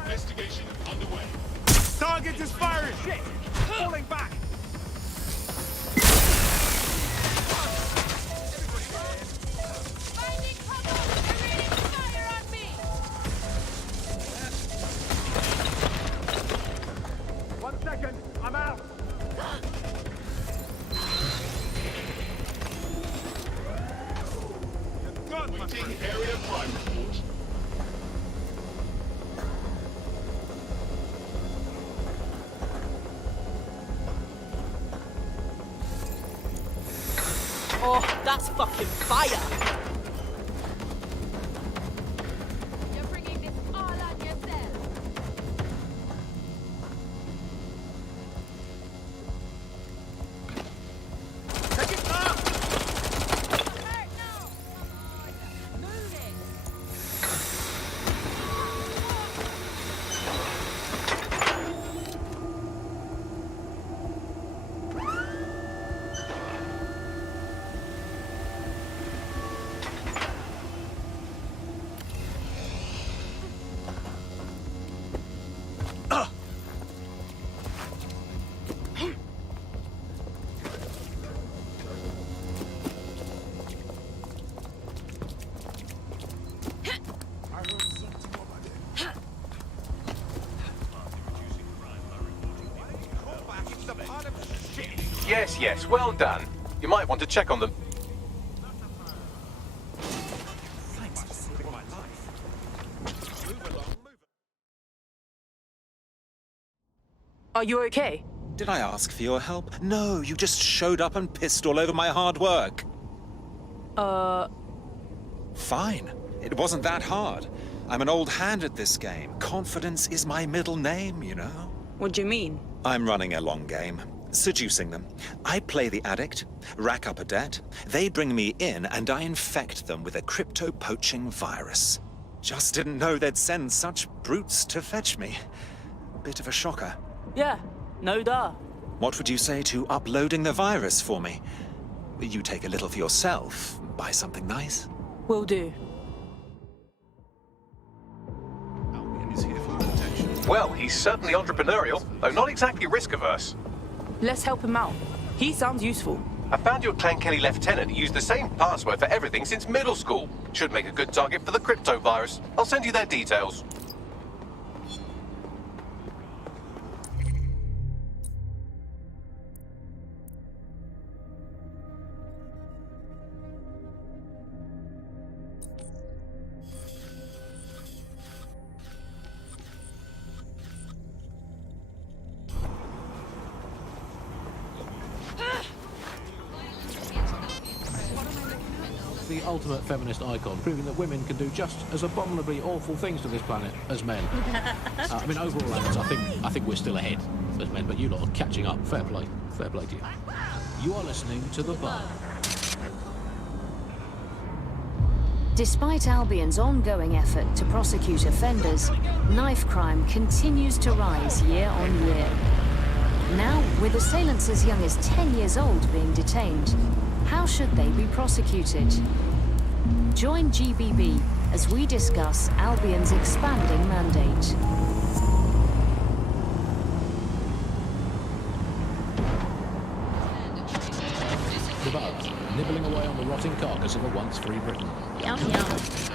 Investigation underway. Target is firing! Shit! Falling back! One second, I'm out! Waiting area prime report. Oh, that's fucking fire! You're bringing this all on yourself. Take it up! Hurt now! Move it! Yes, yes, well done. You might want to check on them. Thanks for saving my life. Move along, move. Are you okay? Did I ask for your help? No, you just showed up and pissed all over my hard work. Fine. It wasn't that hard. I'm an old hand at this game. Confidence is my middle name, you know. What do you mean? I'm running a long game, seducing them. I play the addict, rack up a debt. They bring me in, and I infect them with a crypto-poaching virus. Just didn't know they'd send such brutes to fetch me. Bit of a shocker. Yeah, no duh. What would you say to uploading the virus for me? You take a little for yourself, buy something nice. Will do. Well, he's certainly entrepreneurial, though not exactly risk-averse. Let's help him out. He sounds useful. I found your Clan Kelly lieutenant who used the same password for everything since middle school. Should make a good target for the crypto virus. I'll send you their details. The ultimate feminist icon, proving that women can do just as abominably awful things to this planet as men. I mean, overall, lads, I think we're still ahead as men, but you lot are catching up. Fair play to you. You are listening to The Bar. Despite Albion's ongoing effort to prosecute offenders, knife crime continues to rise year on year. Now, with assailants as young as 10 years old being detained, how should they be prosecuted? Join GBB as we discuss Albion's expanding mandate. The Bar, nibbling away on the rotting carcass of a once-free Britain. Yum, yum.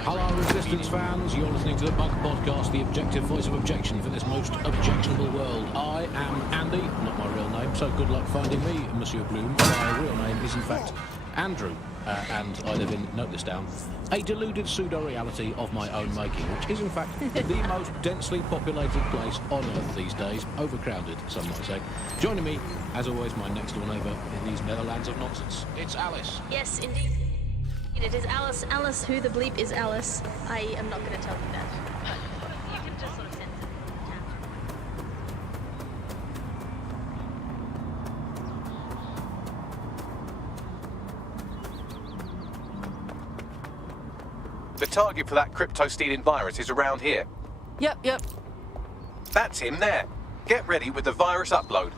Hello, Resistance fans. You're listening to the Bug Podcast, the objective voice of objection for this most objectionable world. I am Andy, not my real name, so good luck finding me, Monsieur Bloom. My real name is, in fact, Andrew, and I live in, note this down, a deluded pseudo-reality of my own making, which is, in fact, the most densely populated place on Earth these days, overcrowded, some might say. Joining me, as always, my next-door neighbour in these Netherlands of nonsense. It's Alice. Yes, indeed. It is Alice. Alice, who the bleep is Alice? I am not going to tell you that. But you can just sort of sense it. The target for that crypto-stealing virus is around here. Yep. That's him there. Get ready with the virus upload.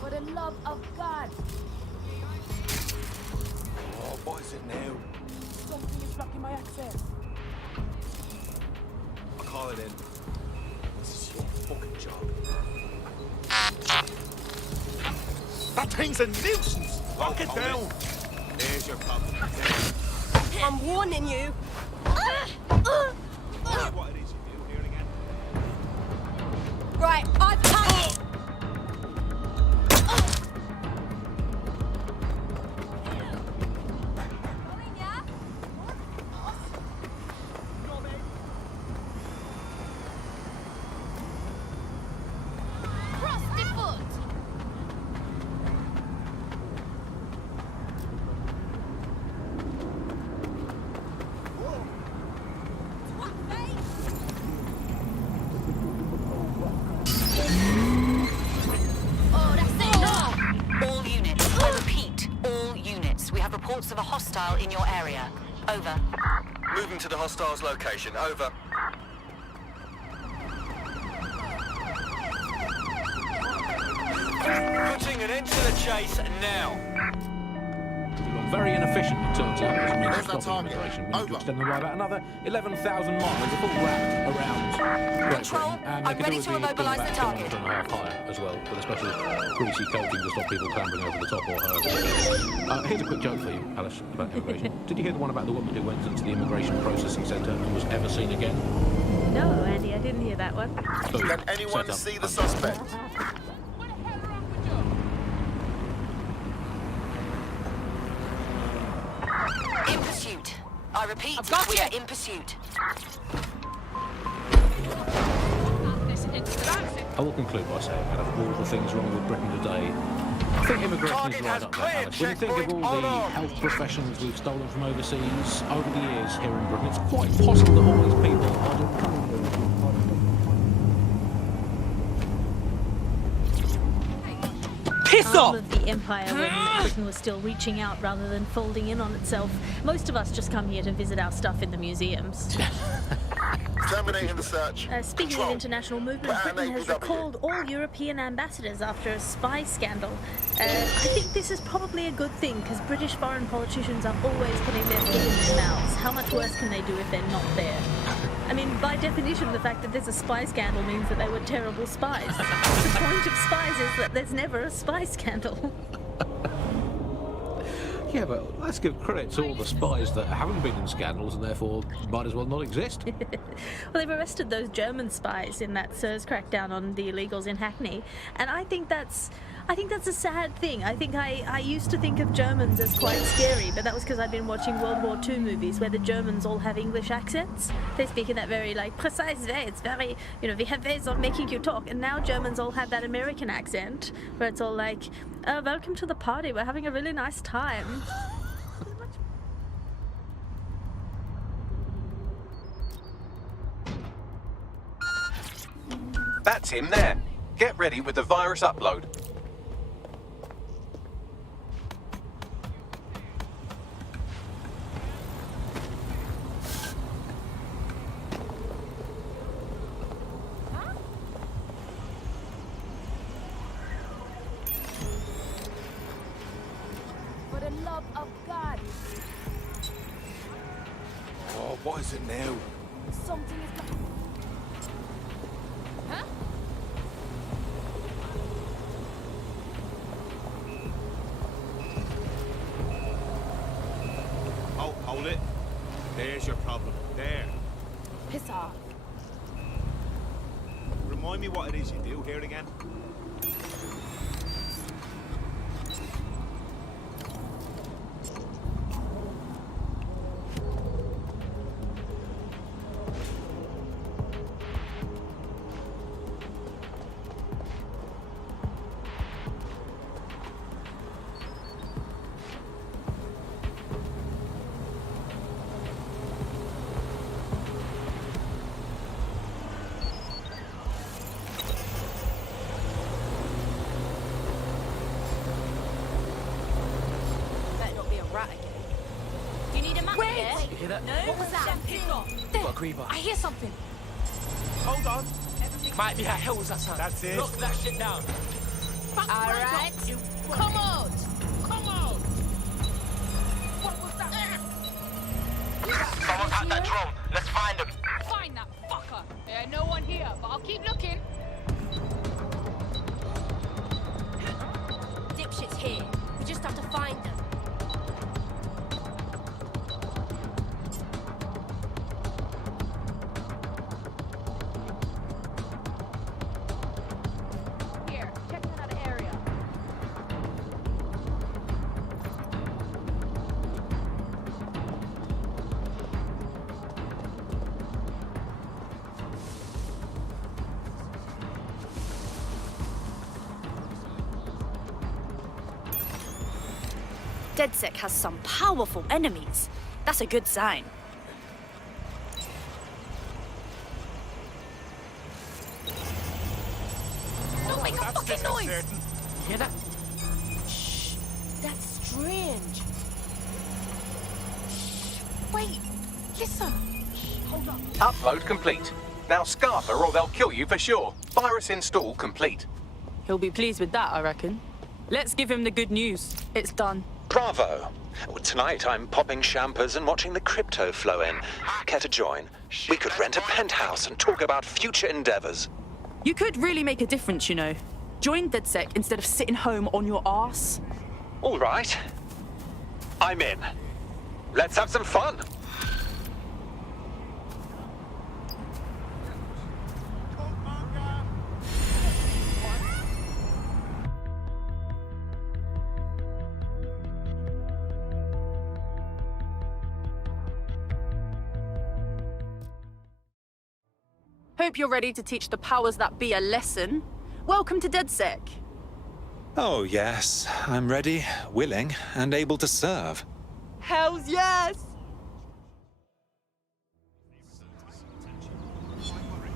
For the love of God. Oh, what is it now? Something is blocking my access. I'll call it in. This is your fucking job. That thing's a nuisance! Lock it down! There's your problem. I'm warning you. What it is you do here again? Right, I've come. All units, I repeat, all units. We have reports of a hostile in your area. Over. Moving to the hostile's location. Over. Putting an end to the chase now. Very inefficient, it turns out. Doesn't mean to stop immigration. We need to extend the ride out another 11,000 miles, a full wrap around Great Britain. And they could do with being about a kilometre and a half higher as well, with a special greasy coating to stop people clambering over the top or however. Here's a quick joke for you, Alice, about immigration. Did you hear the one about the woman who went into the immigration processing centre and was ever seen again? No, Andy, I didn't hear that one. Can anyone see the suspect? I repeat, I've got we you. are in pursuit. I will conclude by saying, out of all the things wrong with Britain today, I think immigration is right up there, Alex. When you think of all the health professions we've stolen from overseas over the years here in Britain, it's quite possible that all these people are just coming. Piss off! Of the Empire when Britain was still reaching out rather than folding in on itself. Most of us just come here to visit our stuff in the museums. Terminating the search. Speaking of international movement, Britain has recalled all European ambassadors after a spy scandal. I think this is probably a good thing, because British foreign politicians are always putting their foot in their mouths. How much worse can they do if they're not there? I mean, by definition, the fact that there's a spy scandal means that they were terrible spies. The point of spies is that there's never a spy scandal. Yeah, but let's give credit to all the spies that haven't been in scandals and therefore might as well not exist. Well, they've arrested those German spies in that SIRS crackdown on the illegals in Hackney, and I think that's a sad thing. I think I used to think of Germans as quite scary, but that was because I'd been watching World War II movies where the Germans all have English accents. They speak in that very, precise way. It's very, we have ways of making you talk. And now Germans all have that American accent where it's all like, welcome to the party. We're having a really nice time. That's him there. Get ready with the virus upload. For the love of God. Oh, what is it now? Something is going. Huh? Oh, hold it. There's your problem. There. Piss off. Remind me what it is you do here again. Better not be a rat again. Do you need a map here? You hear that? No. What was that? Got a creeper. I hear something. Hold on. Might be how hell was that sound? That's it. Lock that shit down. All right. Come out. Come on! What was that? Someone had that drone. Let's find him. Find that fucker. There ain't no one here, but I'll keep looking. Dipshit's here. We just have to find them. Here, check that area. DedSec has some powerful enemies. That's a good sign. Don't make a fucking noise! Hear that? Shh, that's strange. Shh, wait, listen. Shh, hold on. Upload complete. Now scarf her or they'll kill you for sure. Virus install complete. He'll be pleased with that, I reckon. Let's give him the good news. It's done. Bravo! Well, tonight I'm popping champers and watching the crypto flow in. Care to join? We could rent a penthouse and talk about future endeavors. You could really make a difference, Join DedSec instead of sitting home on your arse. All right. I'm in. Let's have some fun. hope you're ready to teach the powers that be a lesson. Welcome to DedSec. Oh, yes. I'm ready, willing, and able to serve. Hells yes!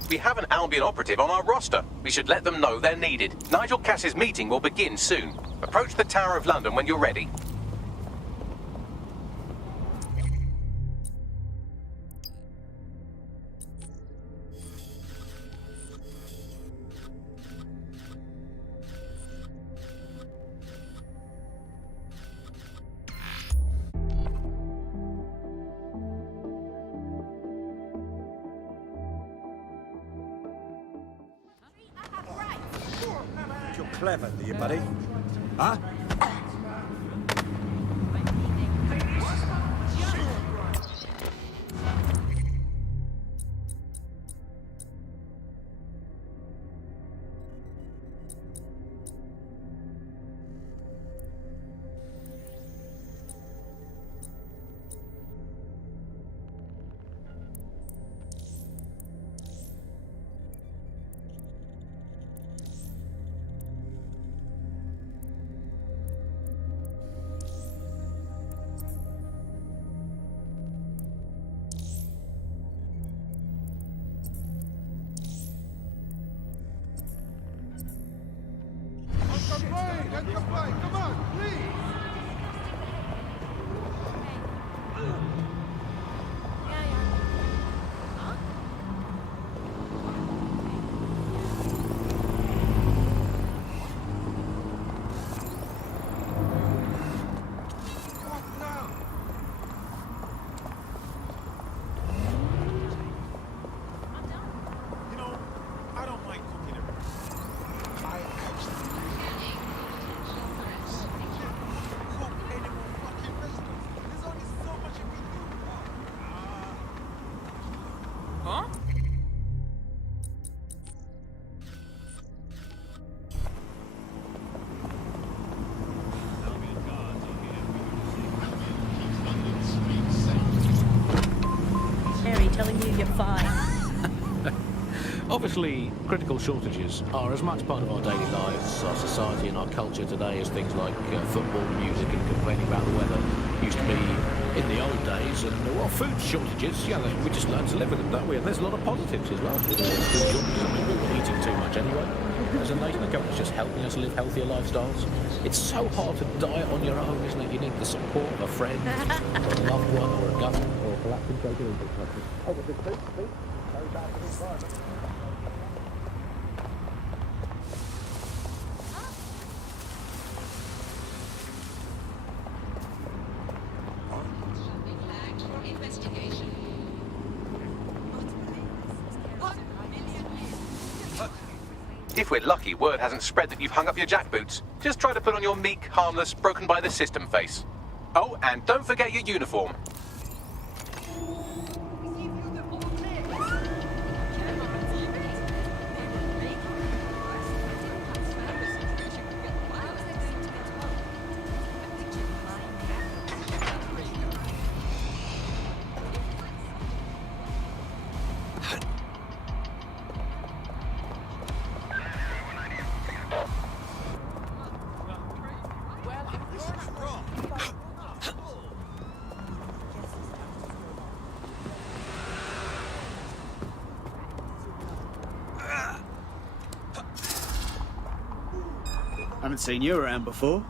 We have an Albion operative on our roster. We should let them know they're needed. Nigel Cass's meeting will begin soon. Approach the Tower of London when you're ready. You're clever, do you, buddy? Huh? Come on, please! Telling you you're fine. Obviously, critical shortages are as much part of our daily lives, our society and our culture today as things like football, music and complaining about the weather used to be in the old days. And, well, food shortages, yeah, we just learn to live with them, don't we? And there's a lot of positives as well. Food shortages, I mean, we're all eating too much anyway. As a nation, the government's just helping us live healthier lifestyles. It's so hard to diet on your own, isn't it? You need the support of a friend, or a loved one, or a government, or a collapsing geopolitical country. Oh, but this food, very bad for the environment. If we're lucky, word hasn't spread that you've hung up your jackboots. Just try to put on your meek, harmless, broken by the system face. Oh, and don't forget your uniform. Haven't seen you around before.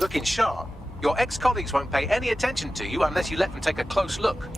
Looking sharp. Your ex-colleagues won't pay any attention to you unless you let them take a close look.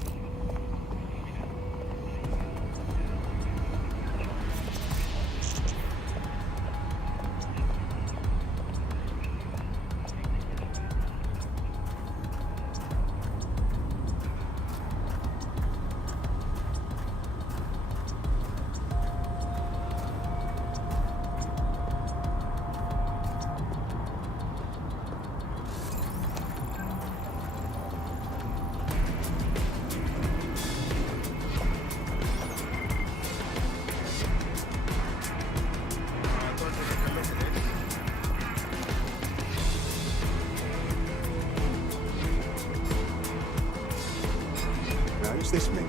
this mean?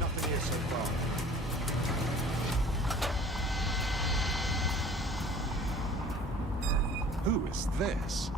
Nothing here so far. Who is this?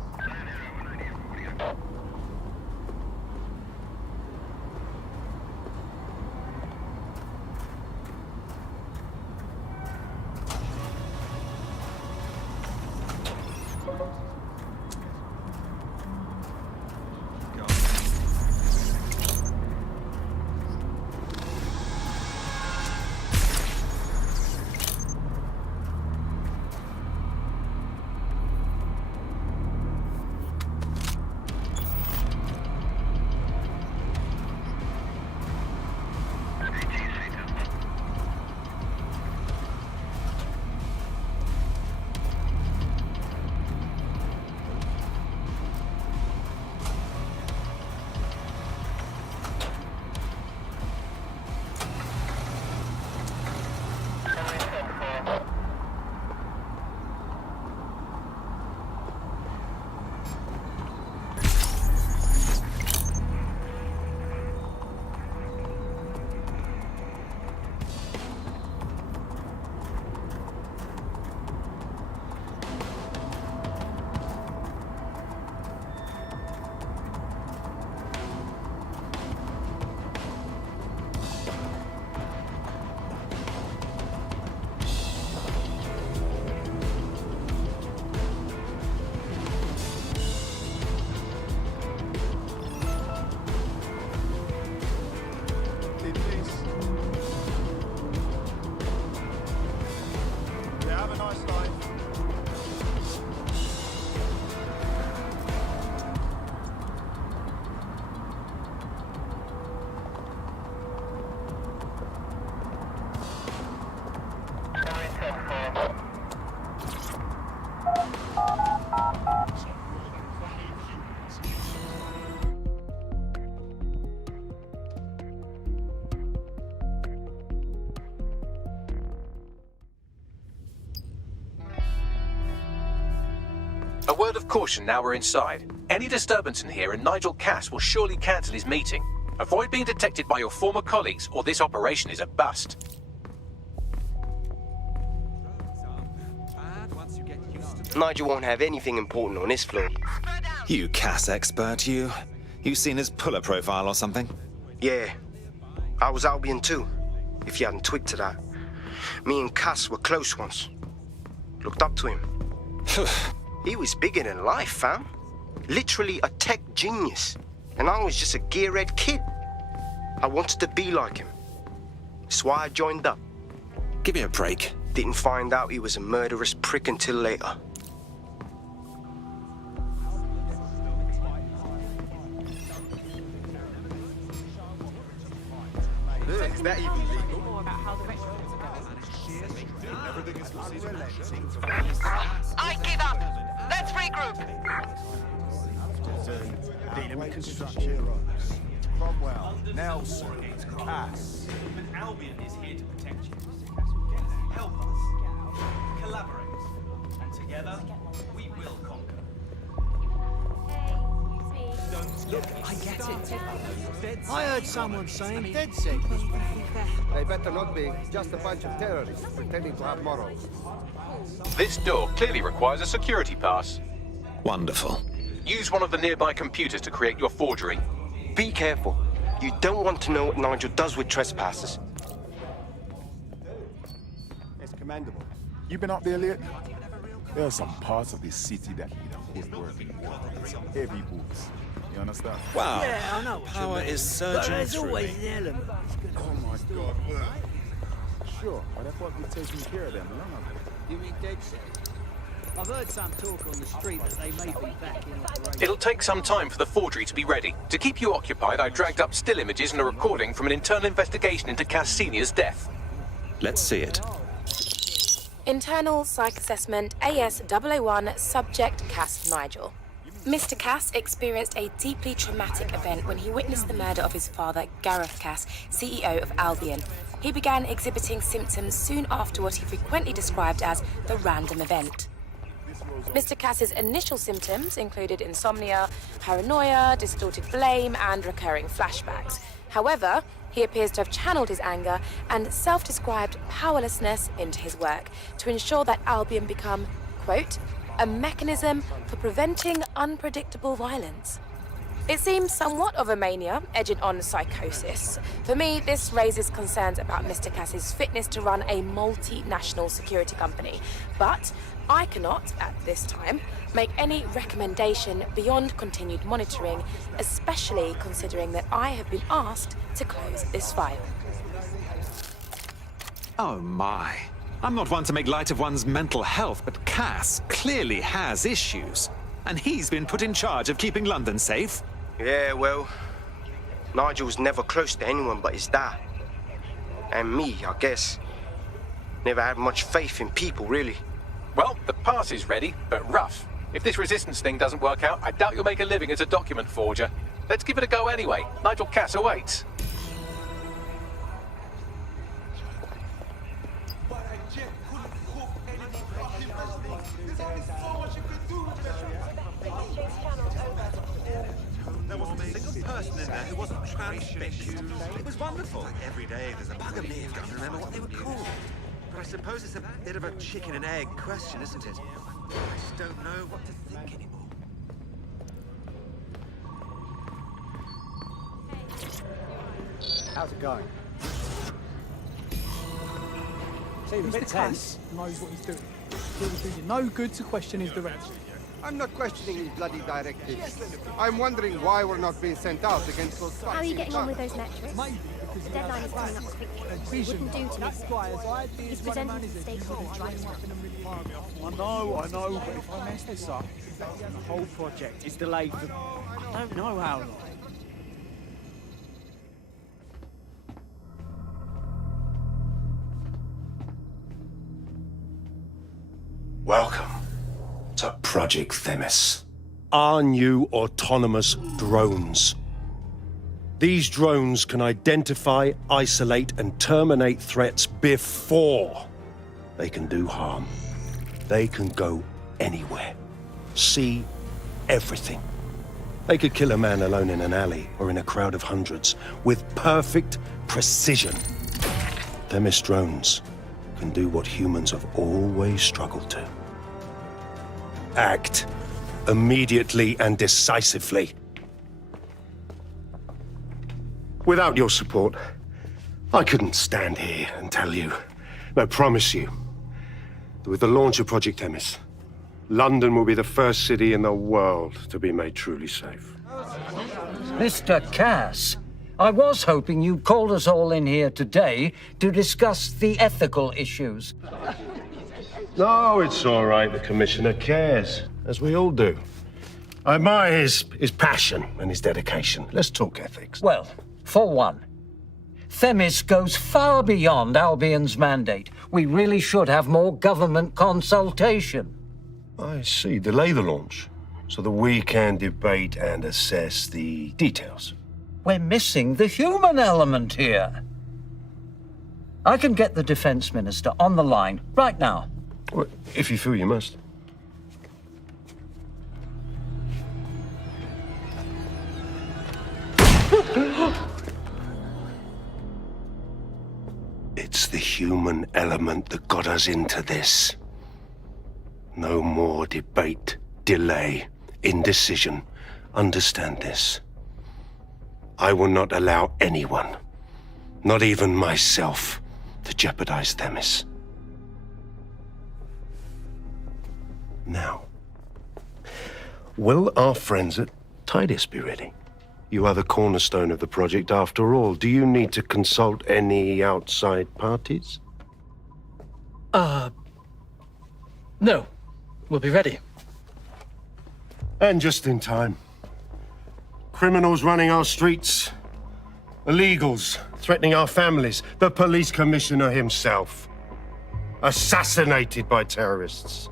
A word of caution now we're inside. Any disturbance in here and Nigel Cass will surely cancel his meeting. Avoid being detected by your former colleagues or this operation is a bust. Nigel won't have anything important on this floor. You Cass expert, you. You seen his puller profile or something? Yeah. I was Albion too, if you hadn't twigged to that. Me and Cass were close once. Looked up to him. He was bigger than life, fam. Literally a tech genius. And I was just a gearhead kid. I wanted to be like him. That's why I joined up. Give me a break. Didn't find out he was a murderous prick until later. Is that even legal? I give up. Let's regroup. Dealing with construction. Cromwell, Nelson, Cass. Albion is here to protect you. Help us. Collaborate. And together, we will conquer. Look, I get it. I heard someone saying dead sick. They better not be. Just a bunch of terrorists pretending to have morals. This door clearly requires a security pass. Wonderful. Use one of the nearby computers to create your forgery. Be careful. You don't want to know what Nigel does with trespassers. It's commendable. You been up there lately? There are some parts of this city that need a good working workers. Heavy boots. You understand? Wow. Yeah, I know. Power is But surging there's through always me. an element. Oh my God. Sure, but I thought we'd taken care of them long ago. You mean dead sick? I've heard some talk on the street that they may be back in operation. It'll take some time for the forgery to be ready. To keep you occupied, I dragged up still images and a recording from an internal investigation into Cass Sr.'s death. Let's see it. Internal Psych Assessment AS001 Subject Cass Nigel. Mr. Cass experienced a deeply traumatic event when he witnessed the murder of his father, Gareth Cass, CEO of Albion. He began exhibiting symptoms soon after what he frequently described as the random event. Mr. Cass's initial symptoms included insomnia, paranoia, distorted blame, and recurring flashbacks. However, he appears to have channeled his anger and self-described powerlessness into his work to ensure that Albion become, quote, a mechanism for preventing unpredictable violence. It seems somewhat of a mania, edging on psychosis. For me, this raises concerns about Mr. Cass's fitness to run a multinational security company. But I cannot, at this time, make any recommendation beyond continued monitoring, especially considering that I have been asked to close this file. Oh my. I'm not one to make light of one's mental health, but Cass clearly has issues. And he's been put in charge of keeping London safe. Yeah, well, Nigel's never close to anyone but his dad. And me, I guess. Never had much faith in people, really. Well, the pass is ready, but rough. If this resistance thing doesn't work out, I doubt you'll make a living as a document forger. Let's give it a go anyway. Nigel Cass awaits. There wasn't a single person in there who wasn't transfixed. It was wonderful. Like every day there's a bug of me if I can't remember what they were called. But I suppose it's a bit of a chicken and egg question, isn't it? I just don't know what to think anymore. How's it going? See, Mr. Cass knows what he's doing. It would do you no good to question his direction. I'm not questioning his bloody directives. I'm wondering why we're not being sent out against those How are you getting on with those metrics? The deadline is coming up quickly. Wouldn't do to miss it. He's presenting to the stakeholders right now. I know, but if I mess this up, the whole project is delayed for I don't know how long. Welcome to Project Themis. Our new autonomous drones. These drones can identify, isolate, and terminate threats before they can do harm. They can go anywhere, see everything. They could kill a man alone in an alley or in a crowd of hundreds with perfect precision. Themis drones can do what humans have always struggled to. Act immediately and decisively. Without your support, I couldn't stand here and tell you, I promise you, that with the launch of Project Themis, London will be the first city in the world to be made truly safe. Mr. Cass, I was hoping you called us all in here today to discuss the ethical issues. No, it's all right. The Commissioner cares, as we all do. I admire his passion and his dedication. Let's talk ethics. Well, for one, Themis goes far beyond Albion's mandate. We really should have more government consultation. I see. Delay the launch so that we can debate and assess the details. We're missing the human element here. I can get the Defense Minister on the line right now. Well, if you feel you must. It's the human element that got us into this. No more debate, delay, indecision. Understand this. I will not allow anyone, not even myself, to jeopardize Themis. Now, will our friends at Tidus be ready? You are the cornerstone of the project after all. Do you need to consult any outside parties? No. We'll be ready. And just in time. Criminals running our streets. Illegals threatening our families. The police commissioner himself. assassinated by terrorists.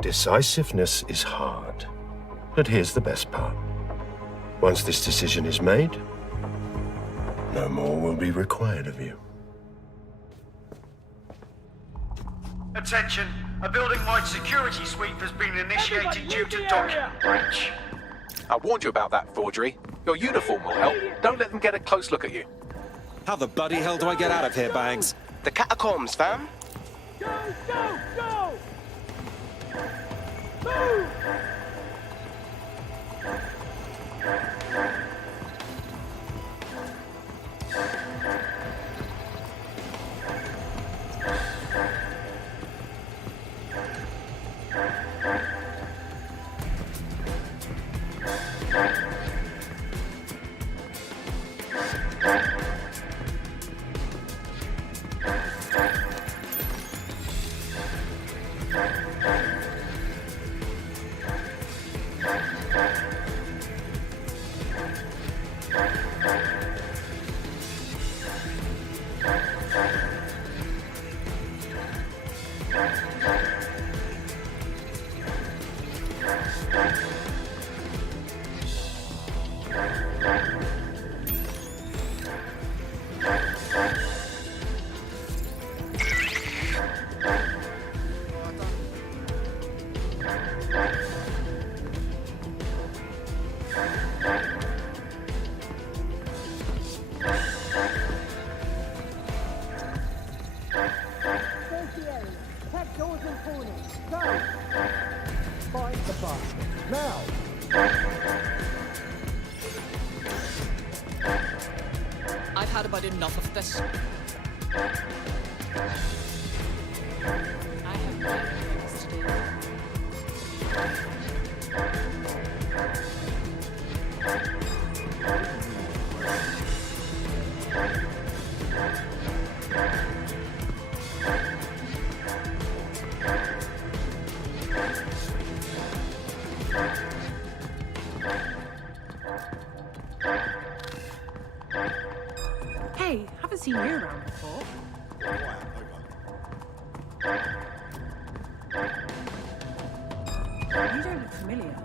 Decisiveness is hard, but here's the best part. Once this decision is made, no more will be required of you. Attention, a building-wide security sweep has been initiated due to document breach. I warned you about that forgery. Your uniform will help. Don't let them get a close look at you. How the bloody hell do I get out of here, Bags? The catacombs, fam. Go! Move! I've had about enough of this. I have better things to do. Hey, haven't seen you around before. You don't look familiar.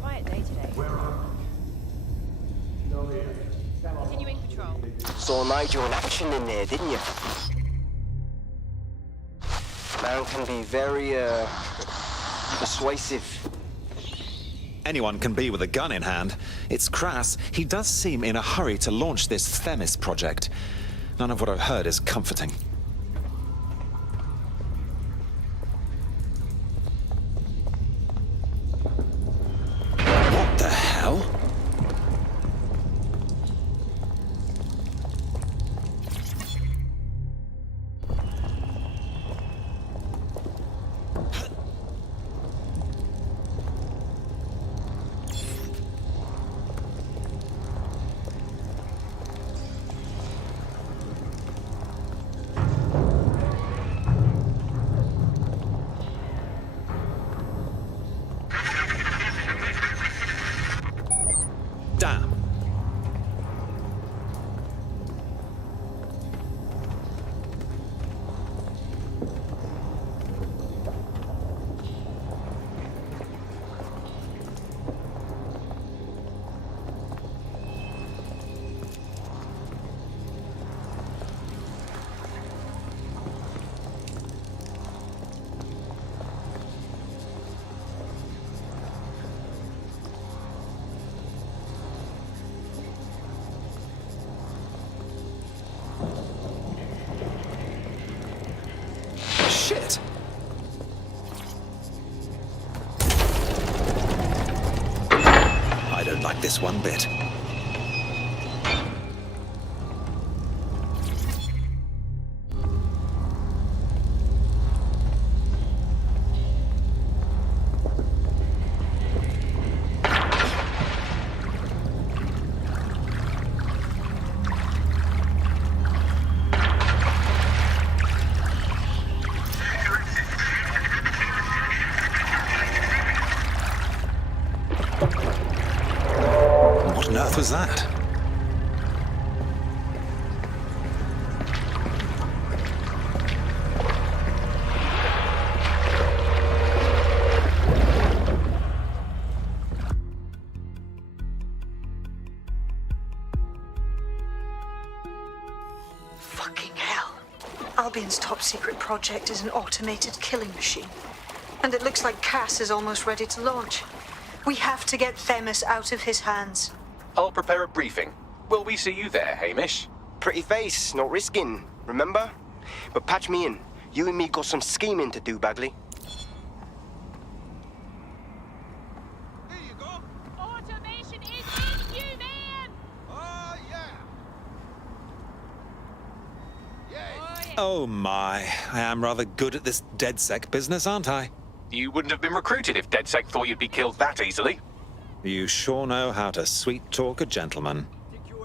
Quiet day today. Continuing patrol. Saw Nigel in action in there, didn't you? Man can be very, persuasive. Anyone can be with a gun in hand. It's crass. He does seem in a hurry to launch this Themis project. None of what I've heard is comforting. What the hell? Damn. Shit! I don't like this one bit. on earth was that? Fucking hell. Albion's top secret project is an automated killing machine. And it looks like Cass is almost ready to launch. We have to get Themis out of his hands. I'll prepare a briefing. Will we see you there, Hamish? Pretty face, not risking, remember? But patch me in. You and me got some scheming to do, Bagley. Automation is inhuman! Oh, yeah! Oh my, I am rather good at this DedSec business, aren't I? You wouldn't have been recruited if DedSec thought you'd be killed that easily. You sure know how to sweet-talk a gentleman.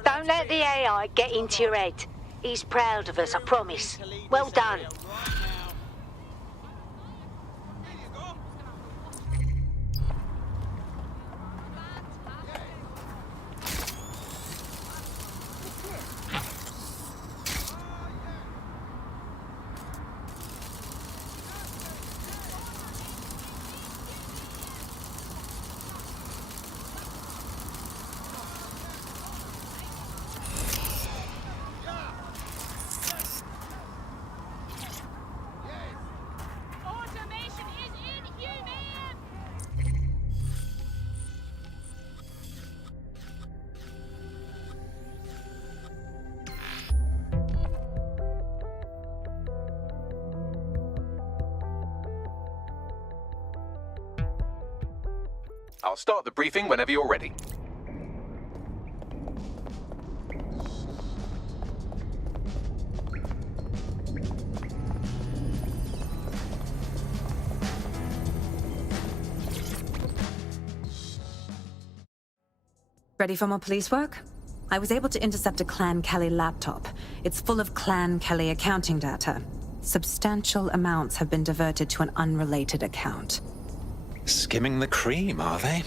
Don't let the AI get into your head. He's proud of us, I promise. Well done. Automation is inhuman! I'll start the briefing whenever you're ready. Ready for more police work? I was able to intercept a Clan Kelly laptop. It's full of Clan Kelly accounting data. Substantial amounts have been diverted to an unrelated account. Skimming the cream, are they?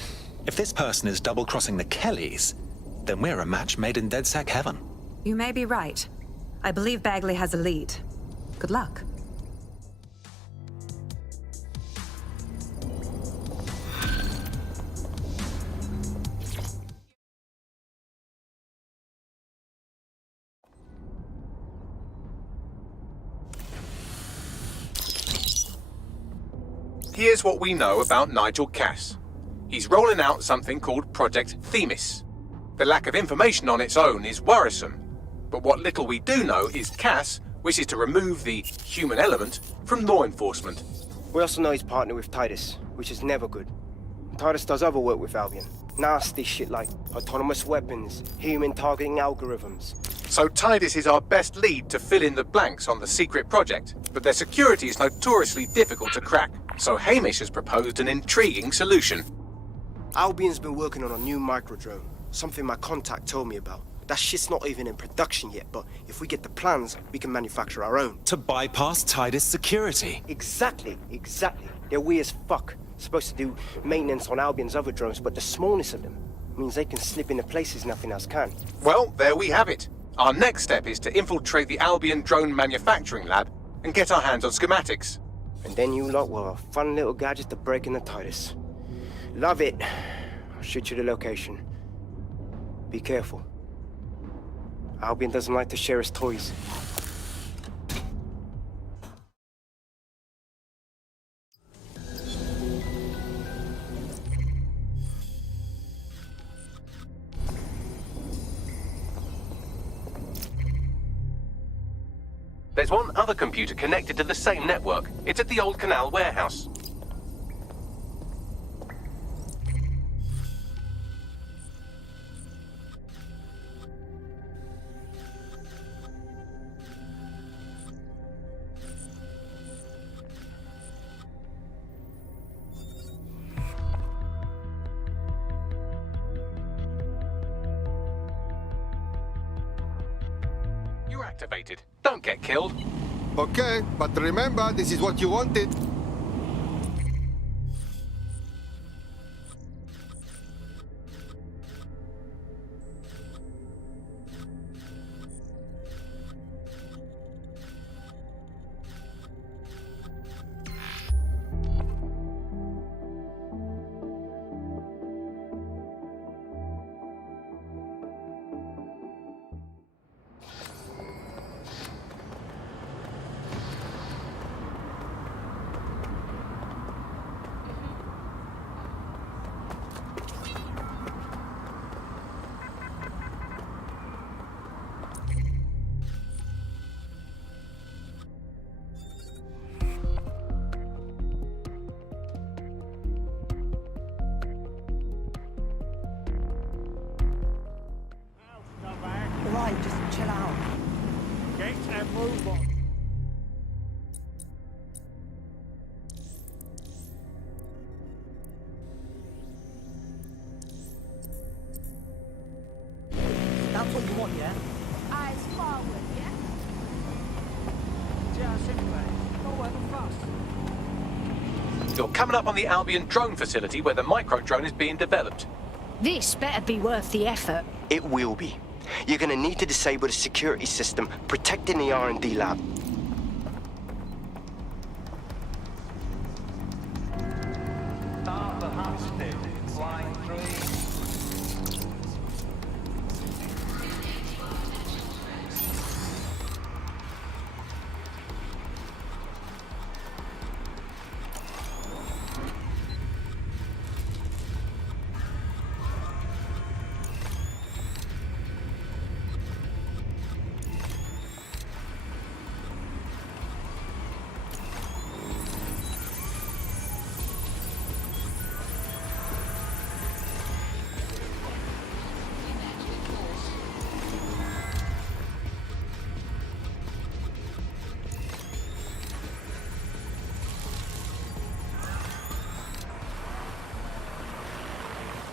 If this person is double-crossing the Kellys, then we're a match made in DedSec heaven. You may be right. I believe Bagley has a lead. Good luck. Here's what we know about Nigel Cass. He's rolling out something called Project Themis. The lack of information on its own is worrisome, but what little we do know is Cass wishes to remove the human element from law enforcement. We also know he's partnered with Titus, which is never good. Titus does other work with Albion. Nasty shit like autonomous weapons, human targeting algorithms. So Titus is our best lead to fill in the blanks on the secret project, but their security is notoriously difficult to crack. So Hamish has proposed an intriguing solution. Albion's been working on a new microdrone, something my contact told me about. That shit's not even in production yet, but if we get the plans, we can manufacture our own. To bypass Titus security? Exactly. They're weird as fuck. Supposed to do maintenance on Albion's other drones, but the smallness of them means they can slip into places nothing else can. Well, there we have it. Our next step is to infiltrate the Albion drone manufacturing lab and get our hands on schematics. And then you lot will have a fun little gadget to break in the Titus. Love it. I'll shoot you the location. Be careful. Albion doesn't like to share his toys. There's one other computer connected to the same network. It's at the old canal warehouse. You're activated. Don't get killed. Okay, but remember, this is what you wanted. Protect and move on. That's what you want, yeah? Eyes forward, yeah? Just anyway. Not working fast. You're coming up on the Albion drone facility where the micro-drone is being developed. This better be worth the effort. It will be. You're gonna need to disable the security system protecting the R&D lab. Start the hunt still. Flying 3.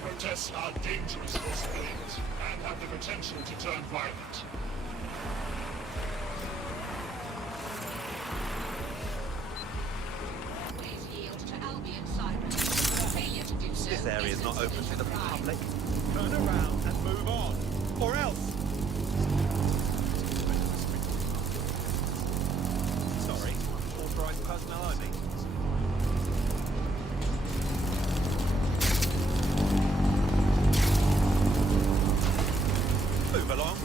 Protests are dangerous for civilians and have the potential to turn violent. This area is not open to the public. Turn around and move on, or else. Sorry, authorized personnel only. Move along.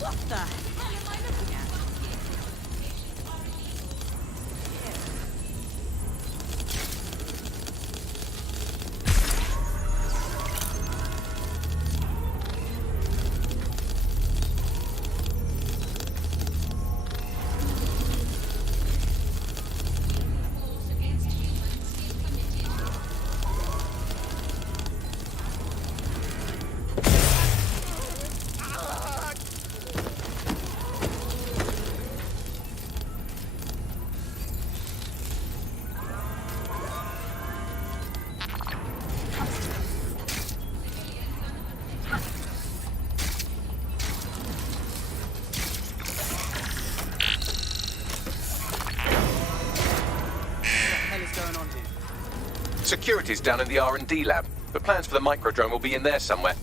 What the hell am I looking at? Security's down in the R&D lab. The plans for the microdrone will be in there somewhere.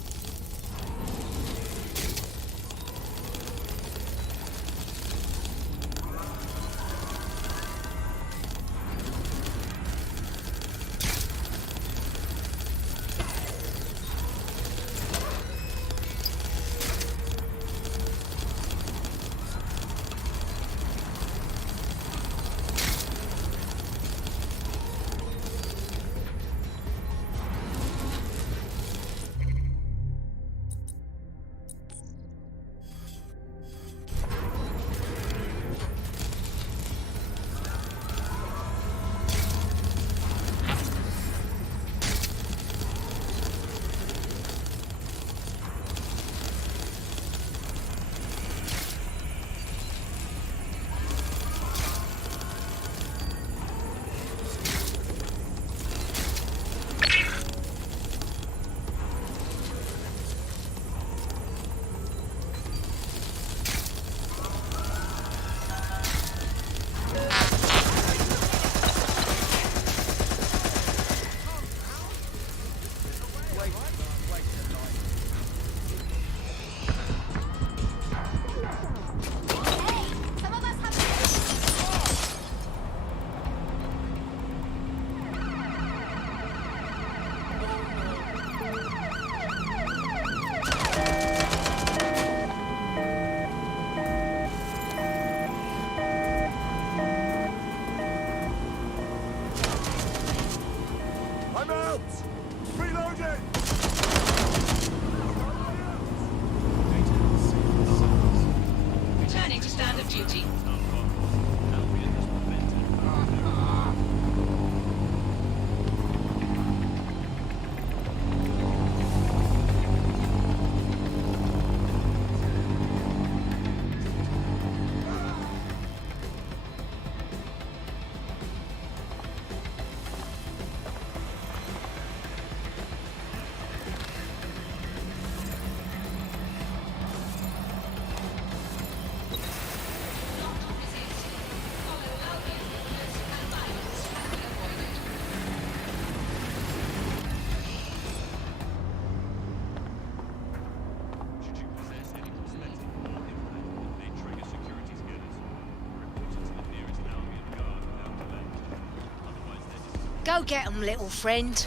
Go get 'em, little friend.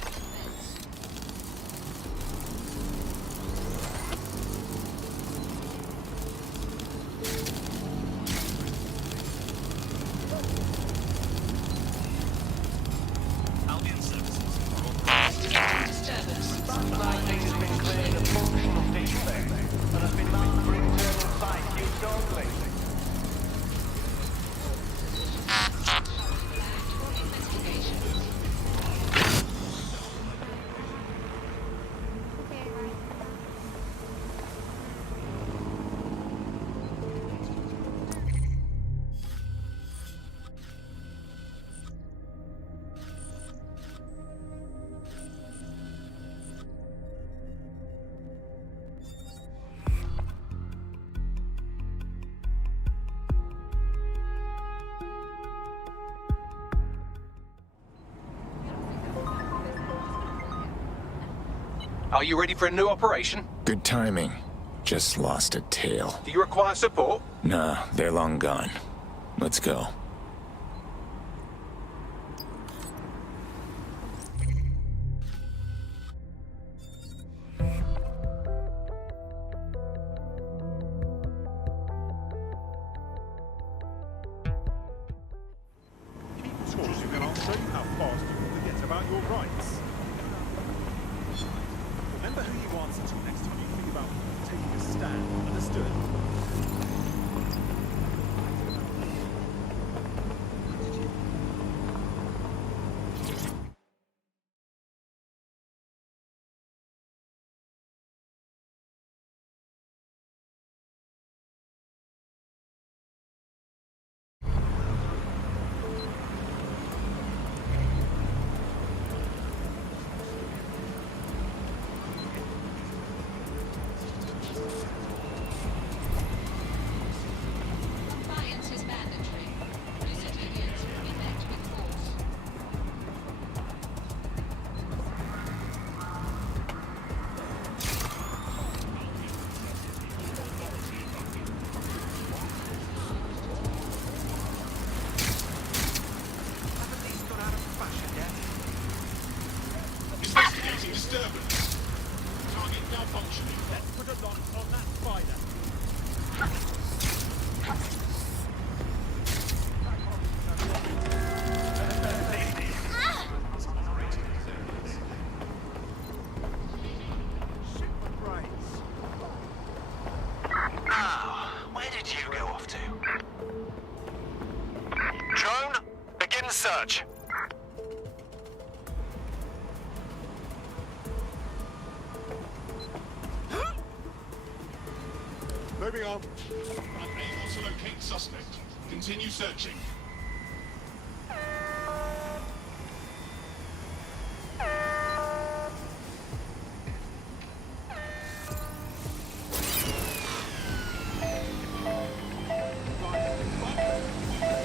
Albion services are authorized to detect disturbance. Lightning has been cleared of functional defects and has been marked for internal site use only. Are you ready for a new operation? Good timing. Just lost a tail. Do you require support? Nah, they're long gone. Let's go. Keep talking and I'll show you how fast you can forget about your rights. Remember who you answer to next time you think about taking a stand. Understood? Compliance is mandatory. Disobedience will be met with force. Investigating disturbance. Target malfunctioning. Let's put a lock on that spider. Now, where did you go off to? Drone, begin search. Moving on. Unable to locate suspect. Continue searching.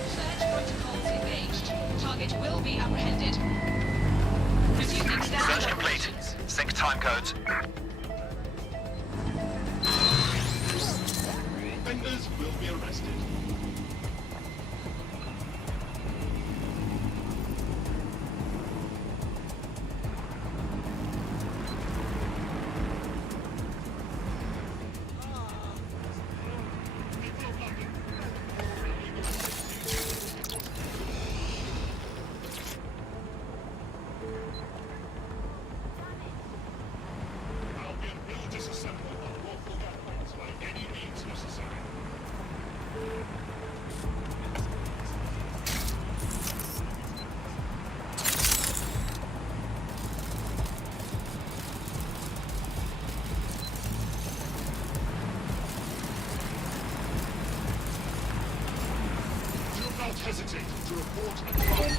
Search protocols engaged. Target will be apprehended. Resuming standard Search complete. Sync time codes. Offenders will be arrested. Albion will disassemble unlawful gatherings by any means necessary. Do not hesitate to report and file.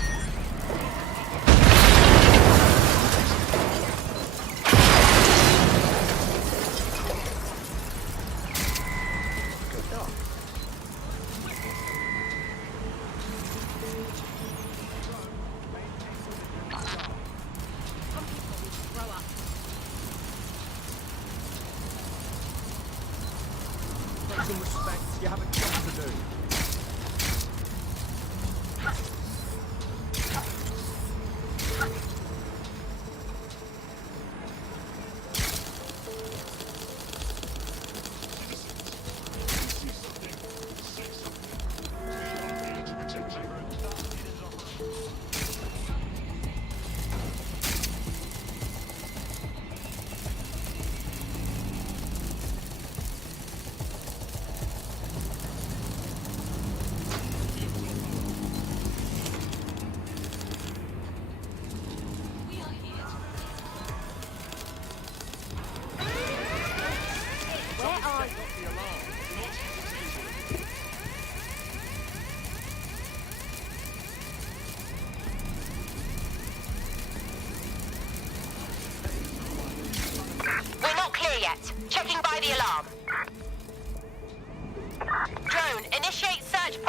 Take some respect. You have a job to do.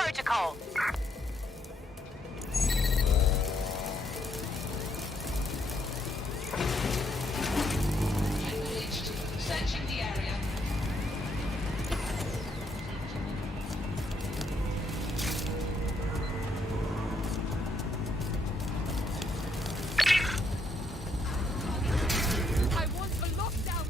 protocol. Searching the area. I want a lockdown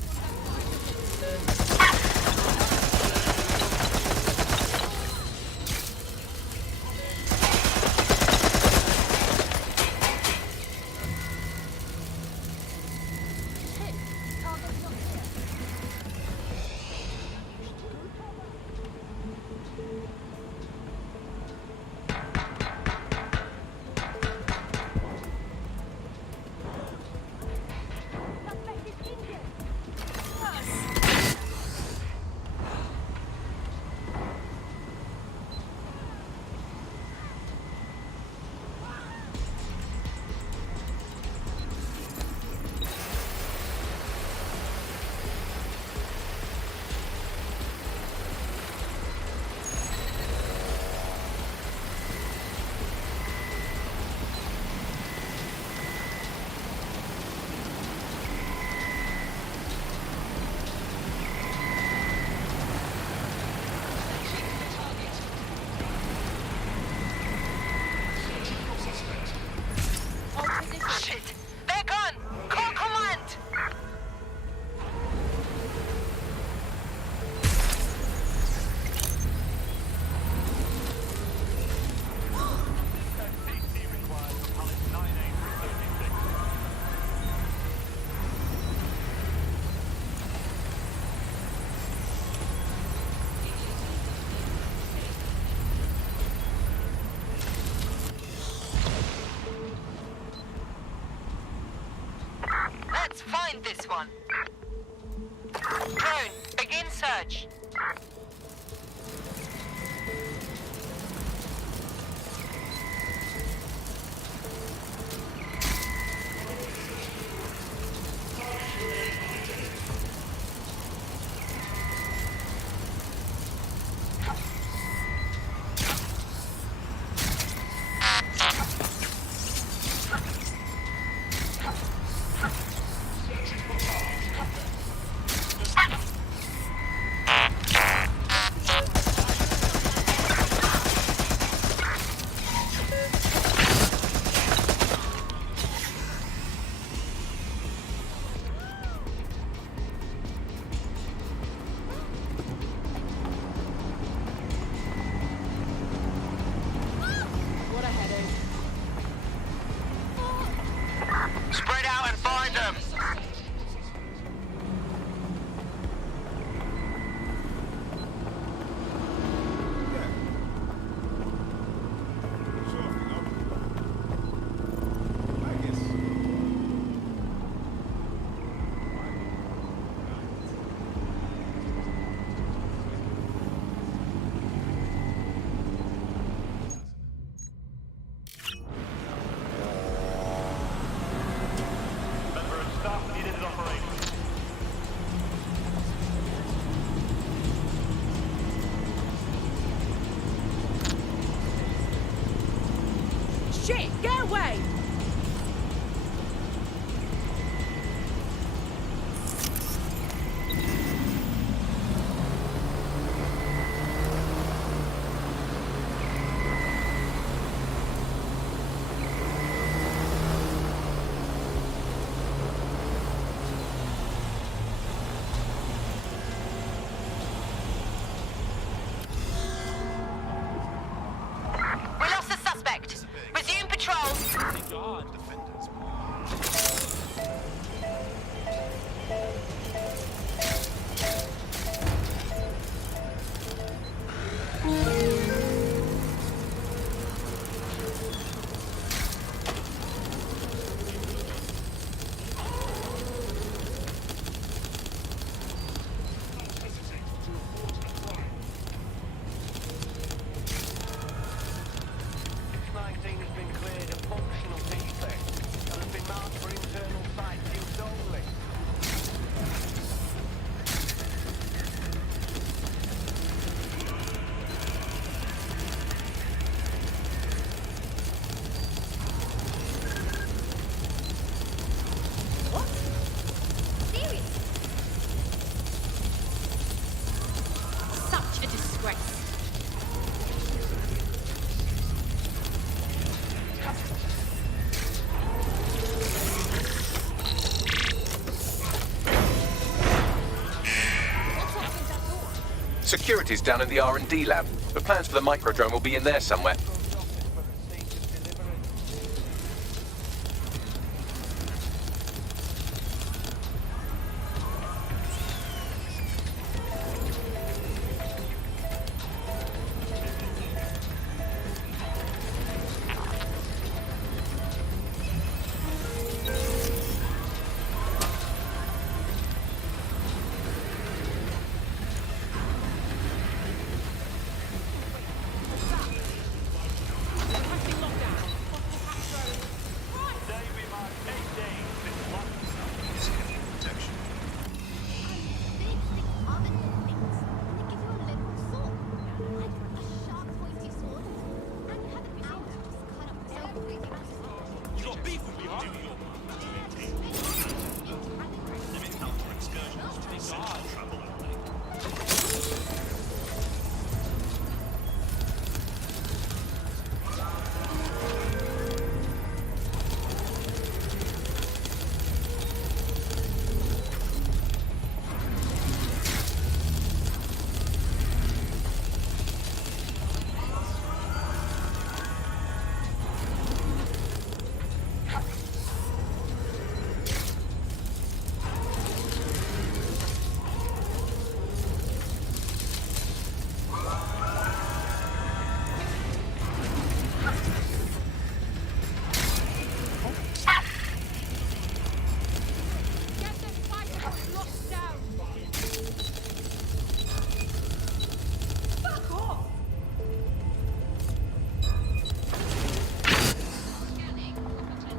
Shit! They're gone! Call command! Let's find this one. Drone, begin search. Spread out and find them. Shit, get away! We lost the suspect. Resume patrol. security's down in the R&D lab. The plans for the microdrone will be in there somewhere.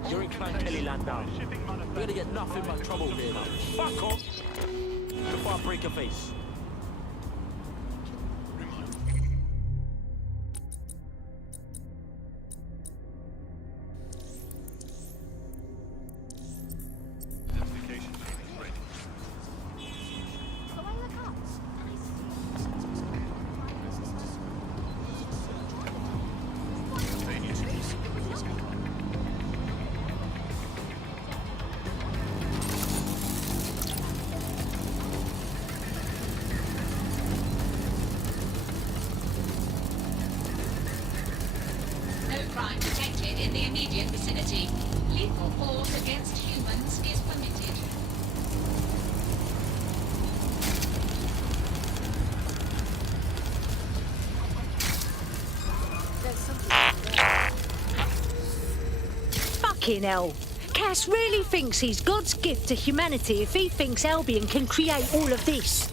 You're in Clan Kelly land now. We're gonna get nothing but trouble here now. Fuck off! Before I break your face. Crime detected in the immediate vicinity. Lethal force against humans is permitted. Fucking hell. Cass really thinks he's God's gift to humanity if he thinks Albion can create all of this.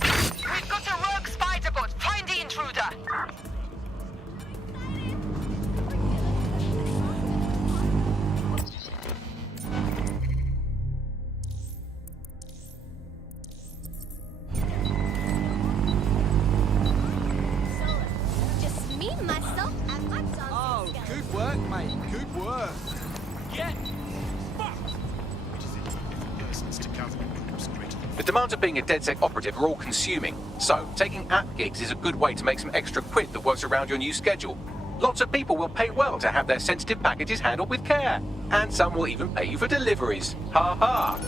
We've got a rogue spider bot. Find the intruder. Just me, myself, and my dog. Oh, good work, mate. Good work. Yeah. The demands of being a DedSec operative are all consuming, so taking app gigs is a good way to make some extra quid that works around your new schedule. Lots of people will pay well to have their sensitive packages handled with care, and some will even pay you for deliveries. Ha ha!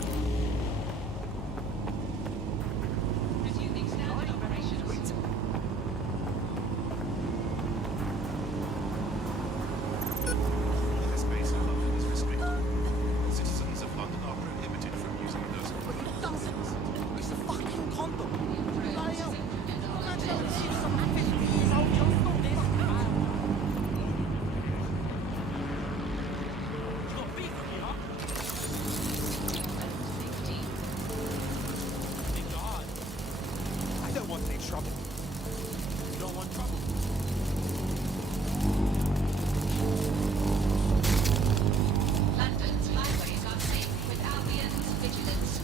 London's libraries are safe with Albion's vigilance.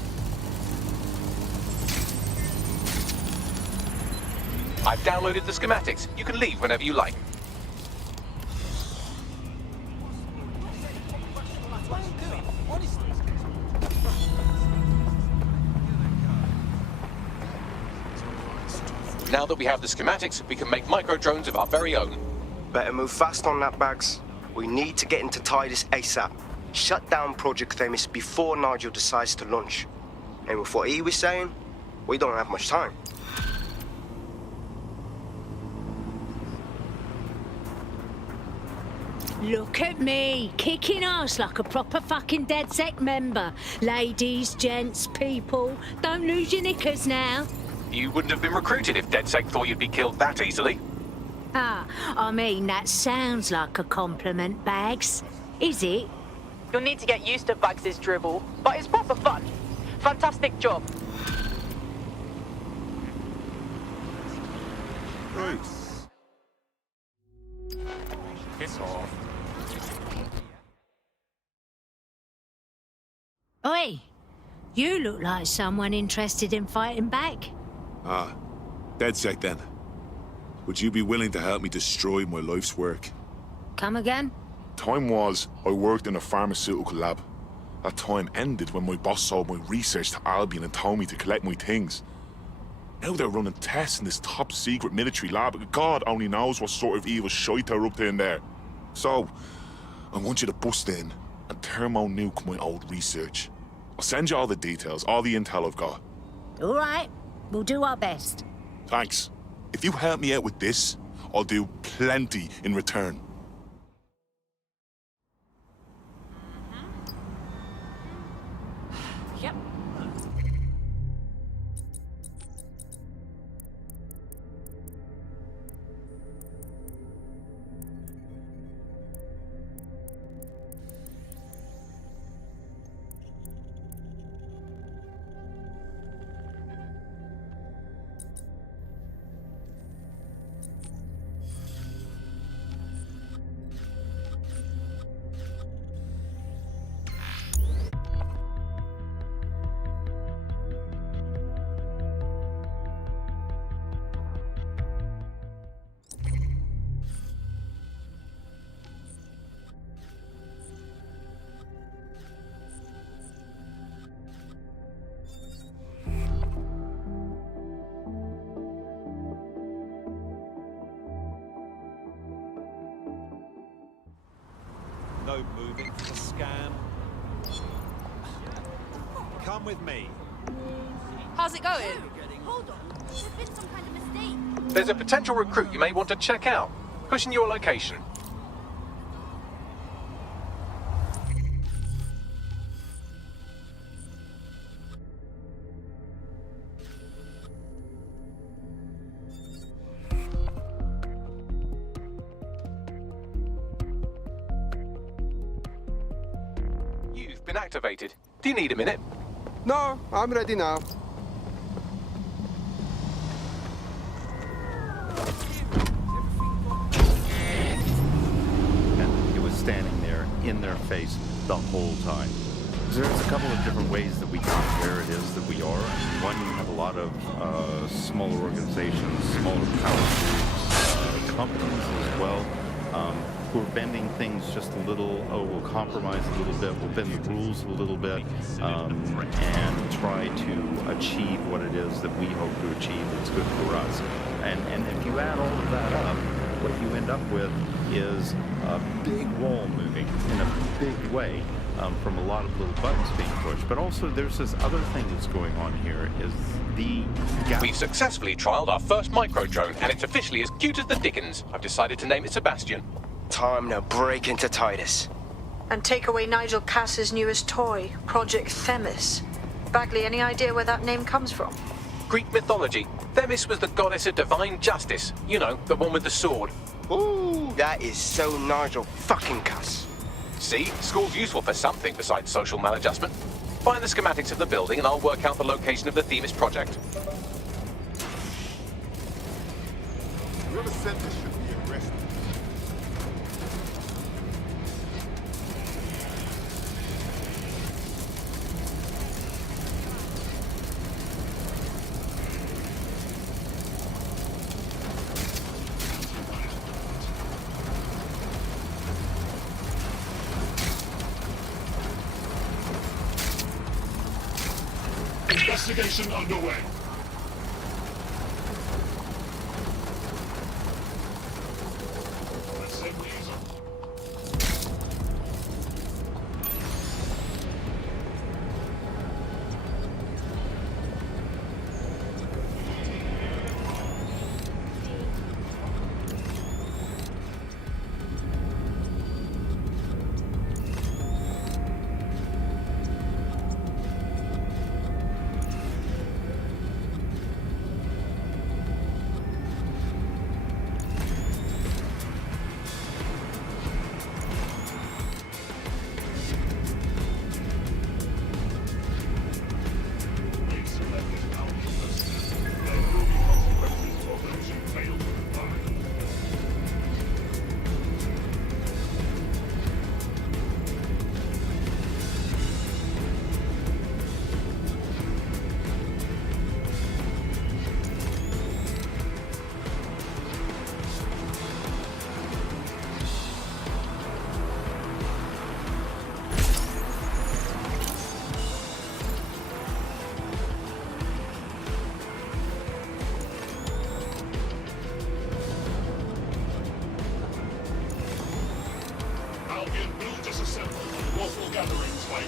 I've downloaded the schematics. You can leave whenever you like. Now that we have the schematics, we can make micro-drones of our very own. Better move fast on that, Bags. We need to get into Titus ASAP. Shut down Project Themis before Nigel decides to launch. And with what he was saying, We don't have much time. Look at me, kicking ass like a proper fucking DedSec member. Ladies, gents, people, don't lose your knickers now. You wouldn't have been recruited if DedSec thought you'd be killed that easily. Ah, I mean, that sounds like a compliment, Bags. Is it? You'll need to get used to Bugs' dribble, but it's proper fun. Fantastic job. Right. Piss off. Oi, you look like someone interested in fighting back. Ah, DedSec then. Would you be willing to help me destroy my life's work? Come again? Time was, I worked in a pharmaceutical lab. That time ended when my boss sold my research to Albion and told me to collect my things. Now they're running tests in this top-secret military lab. God only knows what sort of evil shite they're up to in there. So, I want you to bust in and thermo-nuke my old research. I'll send you all the details, all the intel I've got. All right, we'll do our best. Thanks. If you help me out with this, I'll do plenty in return. Yep. No moving for the scan. Come with me. How's it going? Hold on. There's been some kind of mistake. There's a potential recruit you may want to check out. Pushing your location. You've been activated. Do you need a minute? No, I'm ready now. And he was standing there in their face the whole time. There's a couple of different ways that we got where it is that we are. One, you have a lot of smaller organizations, smaller power groups, companies as well, who are bending things just a little. Oh, we'll compromise a little bit, we'll bend the rules a little bit, and try to achieve what it is that we hope to achieve that's good for us. And if you add all of that up, what you end up with is a big wall moving in a big way, from a lot of little buttons being pushed. But also there's this other thing that's going on here, is the We've successfully trialed our first micro-drone, and it's officially as cute as the dickens. I've decided to name it Sebastian. Time to break into Titus. And take away Nigel Cass's newest toy, Project Themis. Bagley, any idea where that name comes from? Greek mythology. Themis was the goddess of divine justice. You know, the one with the sword. Ooh, that is so Nigel fucking Cass. See, school's useful for something besides social maladjustment. Find the schematics of the building and I'll work out the location of the Themis project. Whoever sent this should be arrested. Investigation underway.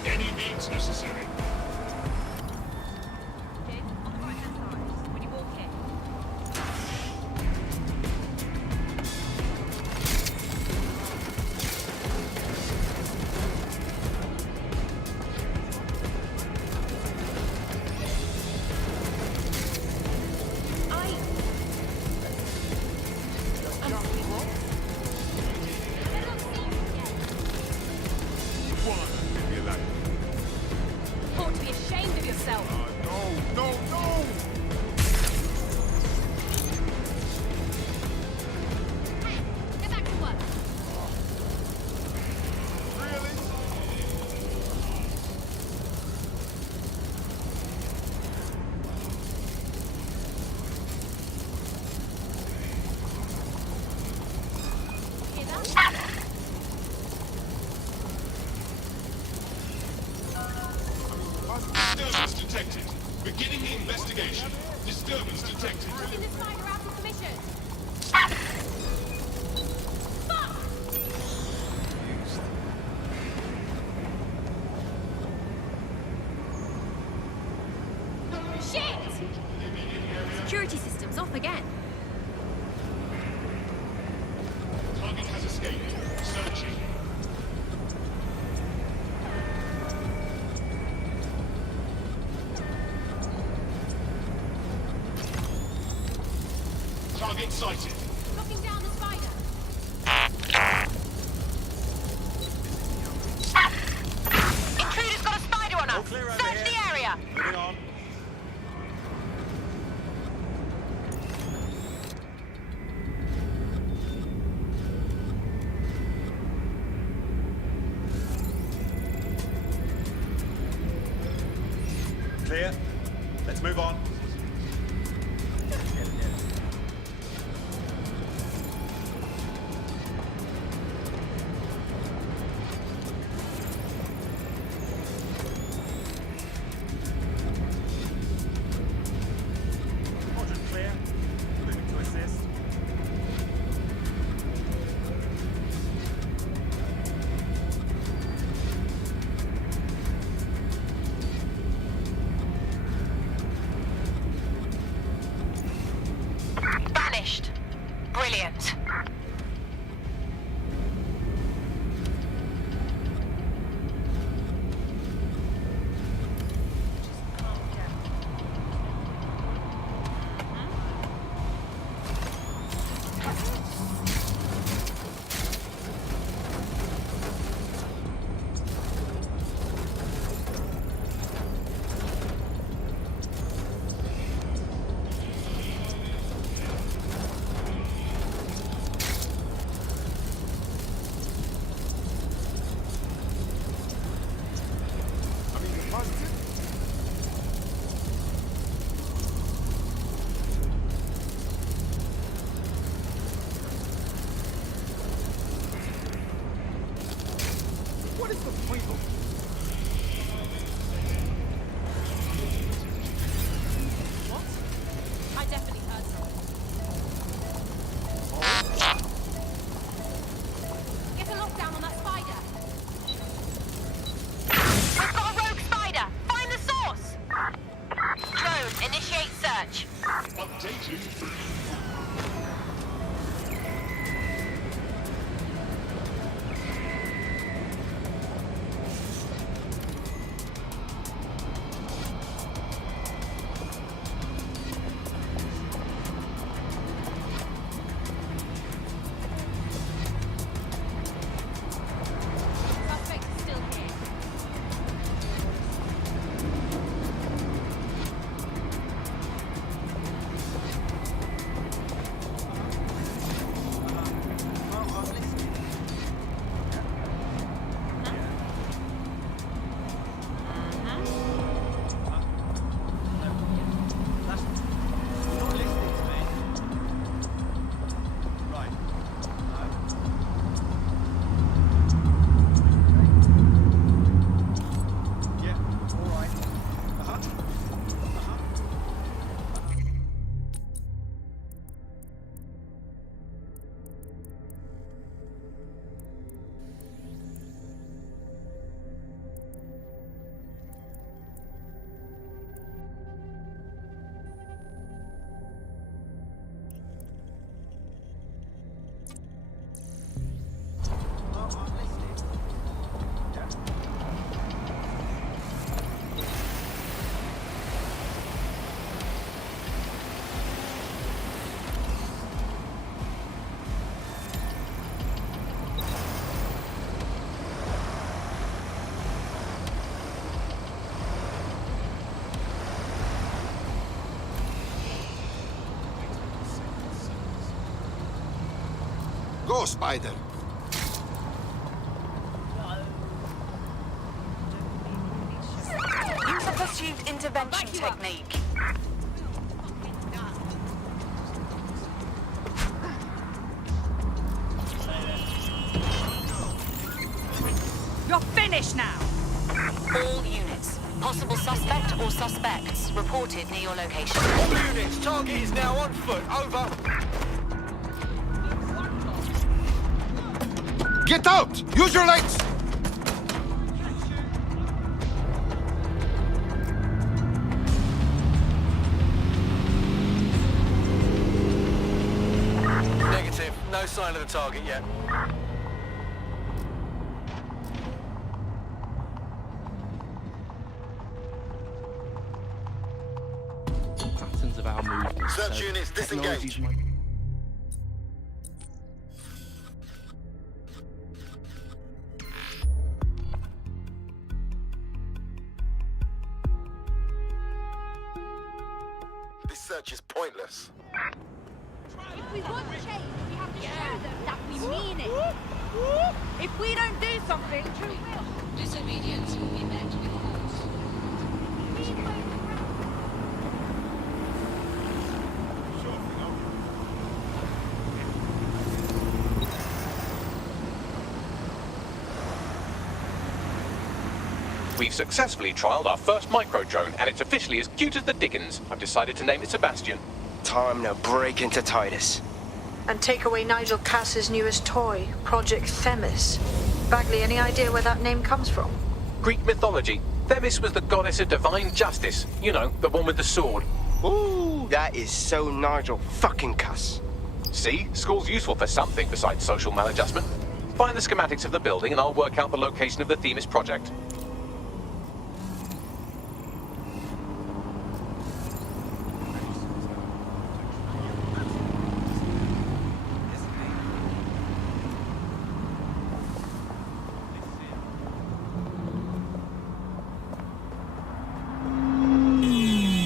any means necessary. Ought to be ashamed of yourself. No! Get back to work. Hear that? Disturbance detected. Beginning the investigation. Disturbance detected. Taking this spider out of commission. Shit! Security systems off again. Target has escaped. Searching. Target sighted. Knocking down the spider. Intruder's got a spider on us. Search the area. Moving on. Clear. Let's move on. Quadrant clear. Moving to assist. Vanished. Brilliant. What is the point of What? I definitely heard something. Get a lockdown on that spider. We've got a rogue spider. Find the source. Drone, initiate search. Updating. Suspect is still here. Go, Spider. Use a pursuit intervention technique. You're finished now! All units. Possible suspect or suspects reported near your location. All units, target is now on foot. Over. Get out! Use your legs! Negative. No sign of the target yet. Patterns of our movement. Search so units, technology's disengage. my- This search is pointless. If we want change, we have to show them that we mean it. If we don't do something, who will? Disobedience will be met with force. We've successfully trialed our first micro-drone, and it's officially as cute as the dickens. I've decided to name it Sebastian. Time to break into Titus. And take away Nigel Cass's newest toy, Project Themis. Bagley, any idea where that name comes from? Greek mythology. Themis was the goddess of divine justice. You know, the one with the sword. Ooh, that is so Nigel fucking Cass. See? School's useful for something besides social maladjustment. Find the schematics of the building and I'll work out the location of the Themis project.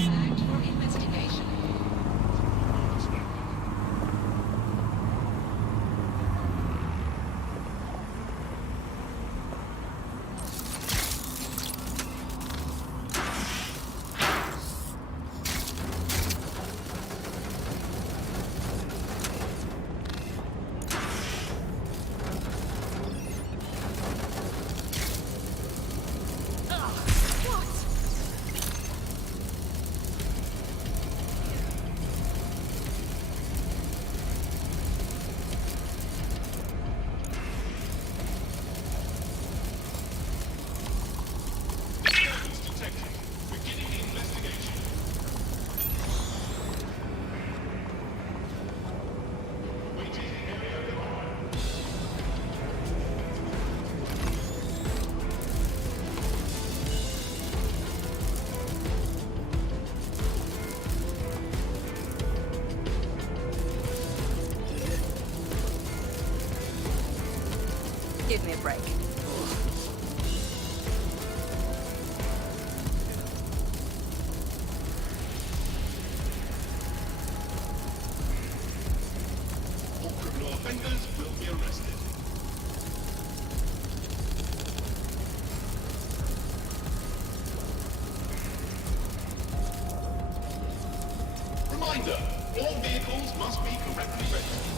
Act for investigation. Give me a break. All criminal offenders will be arrested. Reminder, all vehicles must be correctly registered.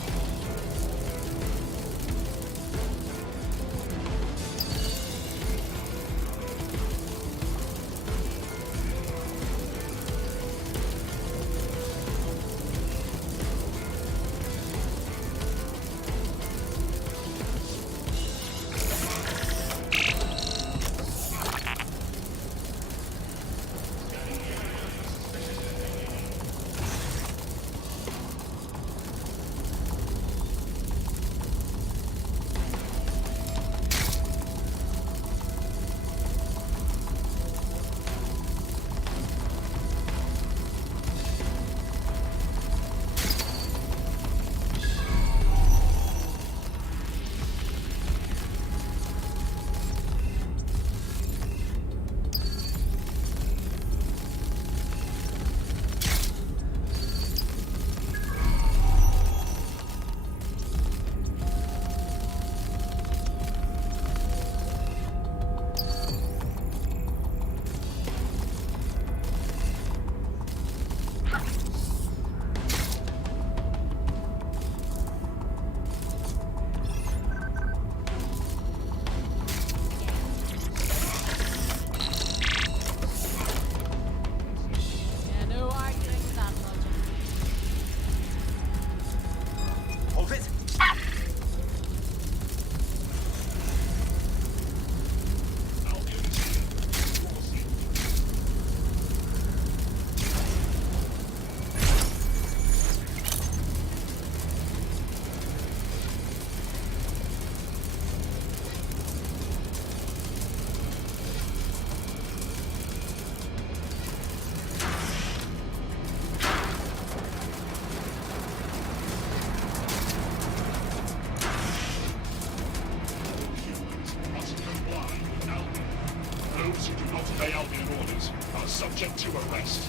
for rest.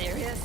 Serious?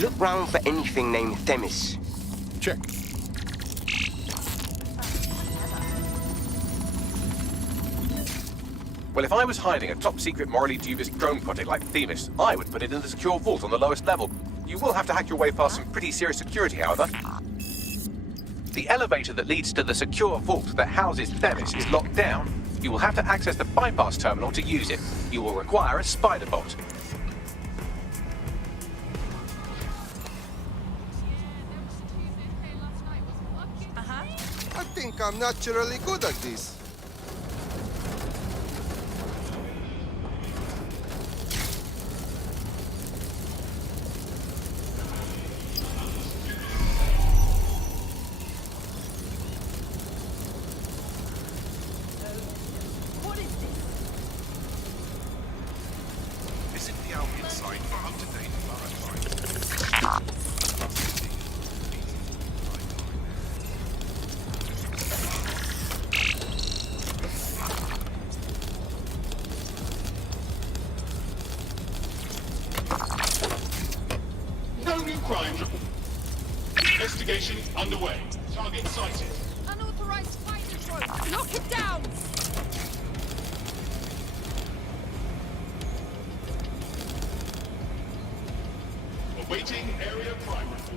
Look round for anything named Themis. Check. Well, if I was hiding a top-secret, morally dubious drone project like Themis, I would put it in the secure vault on the lowest level. You will have to hack your way past some pretty serious security, however. The elevator that leads to the secure vault that houses Themis is locked down. You will have to access the bypass terminal to use it. You will require a spider bolt. I think I'm naturally good at this. Visit the Albion site for up-to-date virus. Investigation underway. Target sighted. Unauthorized fighter drone. Lock it down. Awaiting area prime report.